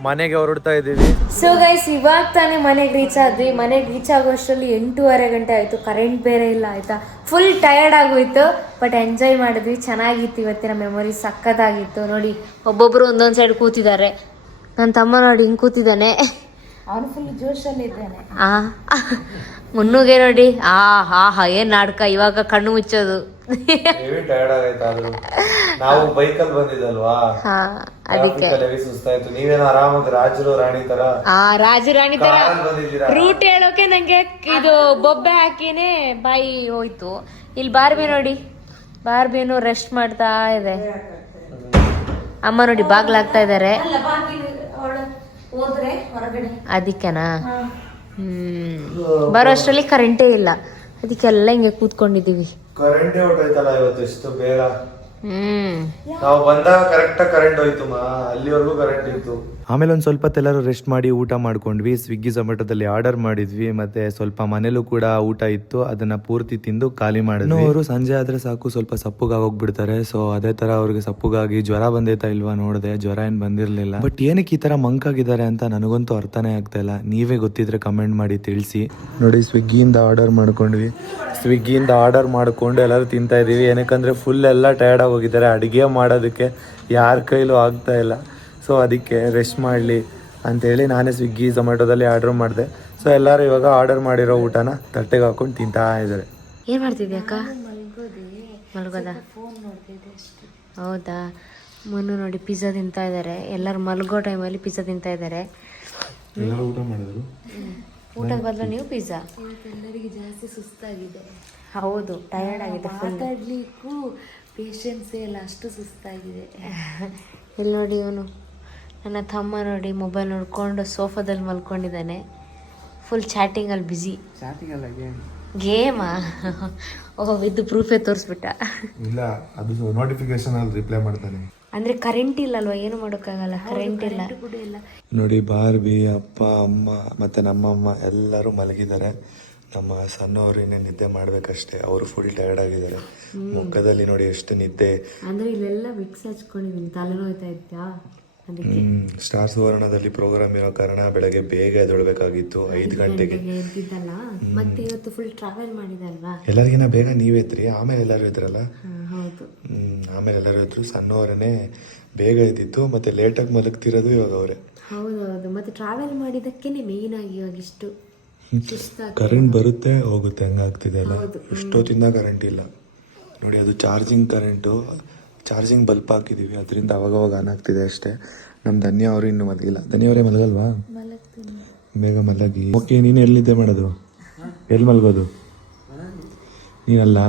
ಮನೆಗೆ ಹೊರಡ್ತಾ ಇದೀವಿ. ಸೊ ಗೈಸ್, ಇವಾಗ ತಾನೇ ಮನೆಗೆ ರೀಚ್ ಆದ್ವಿ. ಮನೆಗೆ ರೀಚ್ ಆಗೋಷ್ಟರಲ್ಲಿ 8:30 ಗಂಟೆ ಆಯ್ತು. ಕರೆಂಟ್ ಬೇರೆ ಇಲ್ಲ ಆಯ್ತಾ. ಫುಲ್ ಟಯರ್ಡ್ ಆಗೋಯ್ತು. ಬಟ್ ಎಂಜಾಯ್ ಮಾಡಿದ್ವಿ. ಚೆನ್ನಾಗಿತ್ತು. ಇವತ್ತಿನ ಮೆಮೊರಿ ಸಕ್ಕತ್ತಾಗಿತ್ತು. ನೋಡಿ ಒಬ್ಬೊಬ್ರು ಒಂದೊಂದ್ ಸೈಡ್ ಕೂತಿದ್ದಾರೆ. ನನ್ನ ತಮ್ಮ ನೋಡಿ ಹಿಂಗ್ ಕೂತಿದ್ದಾನೆ. ಅವನು ಫುಲ್ ಜೋಶಲ್ಲಿ ಇದ್ದಾನೆ. ಮುನ್ನುಗೆ ನೋಡಿ ಏನ್ ನಾಟಕ. ಇವಾಗ ಕಣ್ಣು ಮುಚ್ಚೋದು. ಹೆವಿ ಟಯರ್ಡ್ ಆಗೈತೆ. ಆದ್ರೂ ನಾವು ಬೈಕಲ್ಲಿ ಬಂದಿದ್ದಲ್ವಾ, ಹಾ ಅದಕ್ಕೆ ಹೆವಿ ಸುಸ್ತಾಯ್ತು. ನೀವೇನೋ ಆರಾಮಾಗಿ ರಾಜರು ರಾಣಿ ತರ ರಾಜು ರಾಣಿ ತರ ಕಾರಲ್ಲಿ ಬಂದಿದ್ದೀರಾ. ರೂಟ್ ಹೇಳೋಕೆ ನಂಗೆ ಇದು ಬೊಬ್ಬೆ ಹಾಕಿನೇ ಬಾಯಿ ಹೋಯ್ತು. ಇಲ್ಲಿ ಬಾರ್ಬಿ ನೋಡಿ, ಬಾರ್ಬಿನು ರೆಸ್ಟ್ ಮಾಡ್ತಾ ಇದೆ. ಅಮ್ಮ ನೋಡಿ ಬಾಗ್ಲಾಗ್ತಾ ಇದಾರೆ. ಹೋದ್ರೆ ಹೊರಗಡೆ ಅದಕ್ಕೆನಾ ಬರೋ ಅಷ್ಟರಲ್ಲಿ ಕರೆಂಟೇ ಇಲ್ಲ, ಅದಕ್ಕೆಲ್ಲ ಹಿಂಗೆ ಕೂತ್ಕೊಂಡಿದೀವಿ. ಕರೆಂಟೇ ಹೊಟ್ಟೋಯ್ತಲ್ಲ ಇವತ್ತು ಎಷ್ಟು ಬೇಗ. ನಾವು ಬಂದಾಗ ಕರೆಕ್ಟ್ ಕರೆಂಟ್ ಹೋಯ್ತು ಅಲ್ಲಿವರೆಗೂ ಕರೆಂಟ್ ಇತ್ತು. ಆಮೇಲೆ ಒಂದ್ ಸ್ವಲ್ಪ ಎಲ್ಲರೂ ರೆಸ್ಟ್ ಮಾಡಿ ಊಟ ಮಾಡ್ಕೊಂಡ್ವಿ. ಸ್ವಿಗ್ಗಿ ಝೊಮ್ಯಾಟೋದಲ್ಲಿ ಆರ್ಡರ್ ಮಾಡಿದ್ವಿ, ಮತ್ತೆ ಸ್ವಲ್ಪ ಮನೇಲೂ ಕೂಡ ಊಟ ಇತ್ತು, ಅದನ್ನ ಪೂರ್ತಿ ತಿಂದು ಖಾಲಿ ಮಾಡಿದ್ವಿ. ಅವರು ಸಂಜೆ ಆದ್ರೆ ಸಾಕು ಸ್ವಲ್ಪ ಸಪ್ಪುಗಾಗೋಗ್ಬಿಡ್ತಾರೆ. ಸೊ ಅದೇ ತರ ಅವ್ರಿಗೆ ಸಪ್ಪುಗಾಗಿ ಜ್ವರ ಬಂದೈತಾ ಇಲ್ವಾ ನೋಡಿದೆ, ಜ್ವರ ಏನ್ ಬಂದಿರ್ಲಿಲ್ಲ. ಬಟ್ ಏನಕ್ಕೆ ಈ ತರ ಮಂಕಾಗಿದ್ದಾರೆ ಅಂತ ನನಗಂತೂ ಅರ್ಥನೇ ಆಗ್ತಾ ಇಲ್ಲ. ನೀವೇ ಗೊತ್ತಿದ್ರೆ ಕಮೆಂಟ್ ಮಾಡಿ ತಿಳಿಸಿ. ನೋಡಿ ಸ್ವಿಗ್ಗಿಯಿಂದ ಆರ್ಡರ್ ಮಾಡ್ಕೊಂಡ್ವಿ. ಸ್ವಿಗ್ಗಿಯಿಂದ ಆರ್ಡರ್ ಮಾಡ್ಕೊಂಡು ಎಲ್ಲರೂ ತಿಂತಾ ಇದೀವಿ. ಏನಕ್ಕಂದ್ರೆ ಫುಲ್ ಎಲ್ಲ ಟಯರ್ಡ್ ಆಗೋಗಿದ್ದಾರೆ. ಅಡುಗೆ ಮಾಡೋದಕ್ಕೆ ಯಾರ ಕೈಲೂ ಆಗ್ತಾ ಇಲ್ಲ. ಸೊ ಅದಕ್ಕೆ ರೆಸ್ಟ್ ಮಾಡಲಿ ಅಂತೇಳಿ ನಾನೇ ಸ್ವಿಗ್ಗಿ ಝೊಮ್ಯಾಟೋದಲ್ಲಿ ಆರ್ಡರ್ ಮಾಡಿದೆ. ಸೊ ಎಲ್ಲರೂ ಇವಾಗ ಆರ್ಡರ್ ಮಾಡಿರೋ ಊಟನ ತಟ್ಟೆಗೆ ಹಾಕೊಂಡು ತಿಂತಾ ಇದ್ದಾರೆ. ಏನ್ ಮಾಡ್ತಿದ್ಯಾ ಅಕ್ಕ? ಮಲ್ಗೋದ? ಹೌದಾ? ಮುನ್ನು ನೋಡಿ ಪಿಜ್ಜಾ ತಿಂತಾ ಇದ್ದಾರೆ. ಎಲ್ಲರೂ ಮಲ್ಗೋ ಟೈಮಲ್ಲಿ ಪಿಜ್ಜಾ ತಿಂತಾ ಇದ್ದಾರೆ. ಊಟ ಮಾಡಿದ್ರು. ಊಟದ ಬದಲು ನೀವು ಪಿಜ್ಜಾ? ಎಲ್ಲರಿಗೆ ಜಾಸ್ತಿ ಸುಸ್ತಾಗಿದೆ. ಹೌದು, ಟಯರ್ಡ್ ಆಗಿದೆ. ಮಾತಾಡ್ಲಿಕ್ಕೂ ಪೇಷನ್ಸೇ ಇಲ್ಲ, ಅಷ್ಟು ಸುಸ್ತಾಗಿದೆ. ಇಲ್ಲಿ ನೋಡಿ ಇವನು ನನ್ನ ತಮ್ಮ ನೋಡಿ ಮೊಬೈಲ್ ನೋಡ್ಕೊಂಡು ಸೋಫಾದಲ್ಲಿ ಮಲ್ಕೊಂಡಿದ್ದಾನೆ. Full ಚಾಟಿಂಗಲ್ಲಿ busy. ಗೇಮಾ? ಇದು ಪ್ರೂಫೇ ತೋರಿಸ್ಬಿಟ್ಟ. ಇಲ್ಲ, ಅದು ನೋಟಿಫಿಕೇಶನ್ ಅಲ್ಲಿ ರಿಪ್ಲೈ ಮಾಡ್ತಾನೆ. ಅಂದ್ರೆ ಕರೆಂಟ್ ಇಲ್ಲಲ್ವಾ, ಏನು ಮಾಡೋಕ್ಕಾಗಲ್ಲ, ಕರೆಂಟ್ ಇಲ್ಲ. ನೋಡಿ ಬಾರ್ಬಿ, ಅಪ್ಪ, ಅಮ್ಮ ಮತ್ತೆ ನಮ್ಮಮ್ಮ ಎಲ್ಲರೂ ಮಲಗಿದ್ದಾರೆ. ನಮ್ಮ ಸಣ್ಣವರು ಇನ್ನೇ ನಿದ್ದೆ ಮಾಡ್ಬೇಕಷ್ಟೇ. ಅವರು ಫುಲ್ ಟಯರ್ಡ್ ಆಗಿದ್ದಾರೆ. ಮುಖದಲ್ಲಿ ನೋಡಿ ಎಷ್ಟು ನಿದ್ದೆ. ಅಂದ್ರೆ ಇಲ್ಲೆಲ್ಲ ವಿಕ್ಸ್ ಹಚ್ಕೊಂಡಿದ್ದೀನಿ, ತಲೆನೋಯ್ತಾ ಇತ್ತಾ ಅದಕ್ಕೆ. ಸ್ಟಾರ್ ಸುವರ್ಣದಲ್ಲಿ ಪ್ರೋಗ್ರಾಮ್ ಇರೋ ಕಾರಣ ಬೆಳಗ್ಗೆ ಬೇಗ ಎದ್ದೇಳಬೇಕಾಗಿತ್ತು, 5 ಗಂಟೆಗೆ ಎದ್ದಿದ್ದಲ್ಲ. ಮತ್ತೆ ಇವತ್ತು ಫುಲ್ ಟ್ರಾವೆಲ್ ಮಾಡಿದಲ್ವಾ. ಎಲ್ಲರಿಗಿನ ಬೇಗ ನೀವ್ ಎದ್ರಿ, ಆಮೇಲೆ ಎಲ್ಲರೂ ಎದ್ರಲ್ಲ. ಹೌದು. ಆಮೇಲೆ ಎಲ್ಲರೂ ಎದ್ರು. ಸಣ್ಣವರನ್ನೇ ಬೇಗ ಎದ್ದಿತ್ತು, ಮತ್ತೆ ಲೇಟಾಗಿ ಮಲಗ್ತಿರೋದು ಇವಾಗ ಅವರೇ. ಹೌದೌದು, ಮತ್ತೆ ಟ್ರಾವೆಲ್ ಮಾಡಿದಕ್ಕೇನೆ ಮೇಯ್ನ್ ಆಗಿ ಇವಾಗ ಇಷ್ಟು ಕರೆಂಟ್ ಬರುತ್ತೆ ಹೋಗುತ್ತೆ ಹಂಗಾಗ್ತಿದೆ ಅಲ್ಲ. ಎಷ್ಟೊತ್ತಿಂದ ಕರೆಂಟ್ ಇಲ್ಲ ನೋಡಿ. ಅದು ಚಾರ್ಜಿಂಗ್ ಕರೆಂಟು, ಚಾರ್ಜಿಂಗ್ ಬಲ್ಪ್ ಹಾಕಿದೀವಿ, ಅದರಿಂದ ಅವಾಗವಾಗ ಆನ್ ಆಗ್ತಿದೆ ಅಷ್ಟೇ. ನಮ್ಮ ಧನ್ಯ ಅವರು ಇನ್ನೂ ಮಲಗಿಲ್ಲ. ಧನ್ಯ ಅವರೇ ಮಲಗಲ್ವಾ? ಬೇಗ ಮಲಗಿ. ಓಕೆ, ನೀನು ಎಲ್ಲಿ ನಿದ್ದೆ ಮಾಡೋದು? ಎಲ್ಲಿ ಮಲಗೋದು? ನೀನಲ್ಲ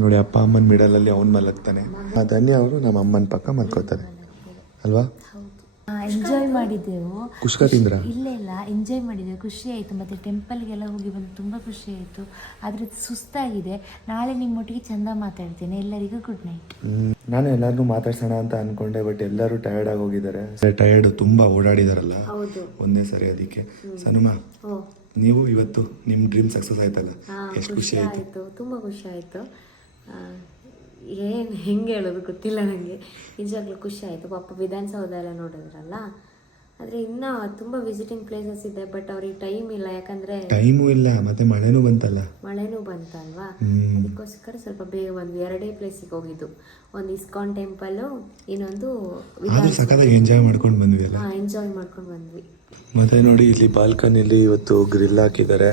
ನೋಡಿ, ಅಪ್ಪ ಅಮ್ಮನ ಮಿಡಲಲ್ಲಿ ಅವ್ನು ಮಲಗ್ತಾನೆ. ಧನ್ಯ ಅವರು ನಮ್ಮ ಅಮ್ಮನ ಪಕ್ಕ ಮಲ್ಕೋತಾರೆ ಅಲ್ವಾ? ಎಂಜಾಯ್ ಮಾಡಿದ್ದೆವು. ಕುಷ್ಕ ತಿಂದ್ರ? ಇಲ್ಲ, ಎಂಜಾಯ್ ಮಾಡಿದ್ದೆವು, ಖುಷಿ ಆಯಿತು. ಮತ್ತು ಟೆಂಪಲ್ಗೆಲ್ಲ ಹೋಗಿ ಬಂದು ತುಂಬ ಖುಷಿ ಆಯಿತು. ಆದರೆ ಸುಸ್ತಾಗಿದೆ. ನಾಳೆ ನಿಮ್ಮೊಟ್ಟಿಗೆ ಚಂದ ಮಾತಾಡ್ತೇನೆ. ಎಲ್ಲರಿಗೂ ಗುಡ್ ನೈಟ್. ನಾನು ಎಲ್ಲರನ್ನೂ ಮಾತಾಡ್ಸೋಣ ಅಂತ ಅನ್ಕೊಂಡೆ, ಬಟ್ ಎಲ್ಲರೂ ಟಯರ್ಡ್ ಆಗಿ ಹೋಗಿದ್ದಾರೆ. ಟಯರ್ಡ್ ತುಂಬಾ ಓಡಾಡಿದಾರಲ್ಲ ಒಂದೇ ಸರಿ. ಅದಕ್ಕೆ ಸನುಮ, ನೀವು ಇವತ್ತು ನಿಮ್ಮ ಡ್ರೀಮ್ ಸಕ್ಸಸ್ ಆಯ್ತಲ್ಲ, ಎಷ್ಟು ಖುಷಿ ಆಯ್ತು? ತುಂಬ ಖುಷಿ ಆಯಿತು. ಏನು ಹೆಂಗೆ ಹೇಳೋದು ಗೊತ್ತಿಲ್ಲ ನನಗೆ. ನಿಜವಾಗ್ಲೂ ಖುಷಿ ಆಯಿತು. ಪಾಪ ವಿಧಾನಸೌಧ ಎಲ್ಲ ನೋಡಿದ್ರಲ್ಲ. ಆದರೆ ಇನ್ನೂ ತುಂಬ ವಿಸಿಟಿಂಗ್ ಪ್ಲೇಸಸ್ ಇದೆ, ಬಟ್ ಅವ್ರಿಗೆ ಟೈಮ್ ಇಲ್ಲ. ಯಾಕಂದರೆ ಟೈಮು ಇಲ್ಲ, ಮತ್ತೆ ಮಳೆನೂ ಬಂತಲ್ಲ. ಮಳೆನೂ ಬಂತಲ್ವಾ, ಅದಕ್ಕೋಸ್ಕರ ಸ್ವಲ್ಪ ಬೇಗ ಬಂದ್ವಿ. 2 ಪ್ಲೇಸಿಗೆ ಹೋಗಿದ್ದು. ಒಂದು ಇಸ್ಕಾನ್ ಟೆಂಪಲ್ಲು, ಇನ್ನೊಂದು ಸಖತ್ತಾಗಿ ಎಂಜಾಯ್ ಮಾಡ್ಕೊಂಡು ಬಂದ್ವಿ ಅಲ್ಲ. ಎಂಜಾಯ್ ಮಾಡ್ಕೊಂಡು ಬಂದ್ವಿ. ಮತ್ತೆ ನೋಡಿ ಇಲ್ಲಿ ಬಾಲ್ಕನಿಲಿ ಇವತ್ತು ಗ್ರಿಲ್ ಹಾಕಿದ್ದಾರೆ.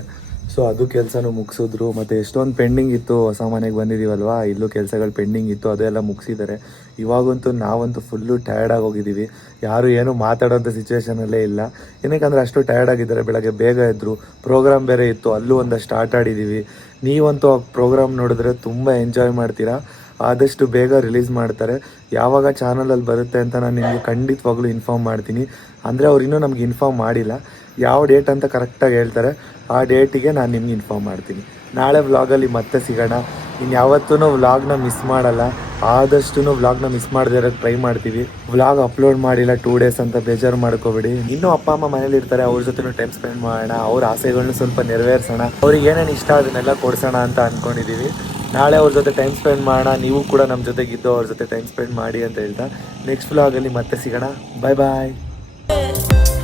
ಸೊ ಅದು ಕೆಲಸನೂ ಮುಗಿಸಿದ್ರು. ಮತ್ತು ಎಷ್ಟೊಂದು ಪೆಂಡಿಂಗ್ ಇತ್ತು, ಹೊಸ ಮನೆಗೆ ಬಂದಿದ್ದೀವಲ್ವಾ, ಇಲ್ಲೂ ಕೆಲಸಗಳು ಪೆಂಡಿಂಗ್ ಇತ್ತು, ಅದೆಲ್ಲ ಮುಗಿಸಿದ್ದಾರೆ. ಇವಾಗಂತೂ ನಾವಂತೂ ಫುಲ್ಲು ಟಯರ್ಡ್ ಆಗಿ ಹೋಗಿದ್ದೀವಿ. ಯಾರು ಏನು ಮಾತಾಡೋಂಥ ಸಿಚುವೇಶನಲ್ಲೇ ಇಲ್ಲ. ಏನಕ್ಕಂದ್ರೆ ಅಷ್ಟು ಟಯರ್ಡ್ ಆಗಿದ್ದಾರೆ. ಬೆಳಗ್ಗೆ ಬೇಗ ಎದ್ರು, ಪ್ರೋಗ್ರಾಮ್ ಬೇರೆ ಇತ್ತು, ಅಲ್ಲೂ ಒಂದಷ್ಟು ಆಟ ಆಡಿದ್ದೀವಿ. ನೀವಂತೂ ಆ ಪ್ರೋಗ್ರಾಮ್ ನೋಡಿದ್ರೆ ತುಂಬ ಎಂಜಾಯ್ ಮಾಡ್ತೀರಾ. ಆದಷ್ಟು ಬೇಗ ರಿಲೀಸ್ ಮಾಡ್ತಾರೆ. ಯಾವಾಗ ಚಾನಲಲ್ಲಿ ಬರುತ್ತೆ ಅಂತ ನಾನು ನಿಮಗೆ ಖಂಡಿತವಾಗ್ಲೂ ಇನ್ಫಾರ್ಮ್ ಮಾಡ್ತೀನಿ. ಅಂದರೆ ಅವ್ರು ಇನ್ನೂ ನಮ್ಗೆ ಇನ್ಫಾರ್ಮ್ ಮಾಡಿಲ್ಲ. ಯಾವ ಡೇಟ್ ಅಂತ ಕರೆಕ್ಟಾಗಿ ಹೇಳ್ತಾರೆ, ಆ ಡೇಟಿಗೆ ನಾನು ನಿಮ್ಗೆ ಇನ್ಫಾರ್ಮ್ ಮಾಡ್ತೀನಿ. ನಾಳೆ ವ್ಲಾಗಲ್ಲಿ ಮತ್ತೆ ಸಿಗೋಣ. ಇನ್ನು ಯಾವತ್ತೂ ವ್ಲಾಗ್ನ ಮಿಸ್ ಮಾಡಲ್ಲ. ಆದಷ್ಟು ವ್ಲಾಗ್ನ ಮಿಸ್ ಮಾಡದೇ ಇರೋಕ್ಕೆ ಟ್ರೈ ಮಾಡ್ತೀವಿ. ವ್ಲಾಗ್ ಅಪ್ಲೋಡ್ ಮಾಡಿಲ್ಲ 2 ಡೇಸ್ ಅಂತ ಬೇಜಾರು ಮಾಡ್ಕೋಬೇಡಿ. ಇನ್ನೂ ಅಪ್ಪ ಅಮ್ಮ ಮನೇಲಿ ಇರ್ತಾರೆ, ಅವ್ರ ಜೊತೆ ಟೈಮ್ ಸ್ಪೆಂಡ್ ಮಾಡೋಣ, ಅವ್ರ ಆಸೆಗಳನ್ನ ಸ್ವಲ್ಪ ನೆರವೇರಿಸೋಣ, ಅವ್ರಿಗೆ ಏನೇನು ಇಷ್ಟ ಅದನ್ನೆಲ್ಲ ಕೊಡ್ಸೋಣ ಅಂತ ಅಂದ್ಕೊಂಡಿದ್ದೀವಿ. ನಾಳೆ ಅವ್ರ ಜೊತೆ ಟೈಮ್ ಸ್ಪೆಂಡ್ ಮಾಡೋಣ. ನೀವು ಕೂಡ ನಮ್ಮ ಜೊತೆಗಿದ್ದು ಅವ್ರ ಜೊತೆ ಟೈಮ್ ಸ್ಪೆಂಡ್ ಮಾಡಿ ಅಂತ ಹೇಳ್ತಾ ನೆಕ್ಸ್ಟ್ ವ್ಲಾಗಲ್ಲಿ ಮತ್ತೆ ಸಿಗೋಣ. ಬಾಯ್ ಬಾಯ್.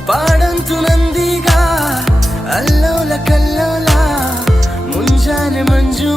ಪಾಡಂತು ನಂದೀಗ ಅಲ್ಲೋಲ ಕಲ್ಲೋಲ ಮುಂಜಾನೆ ಮಂಜು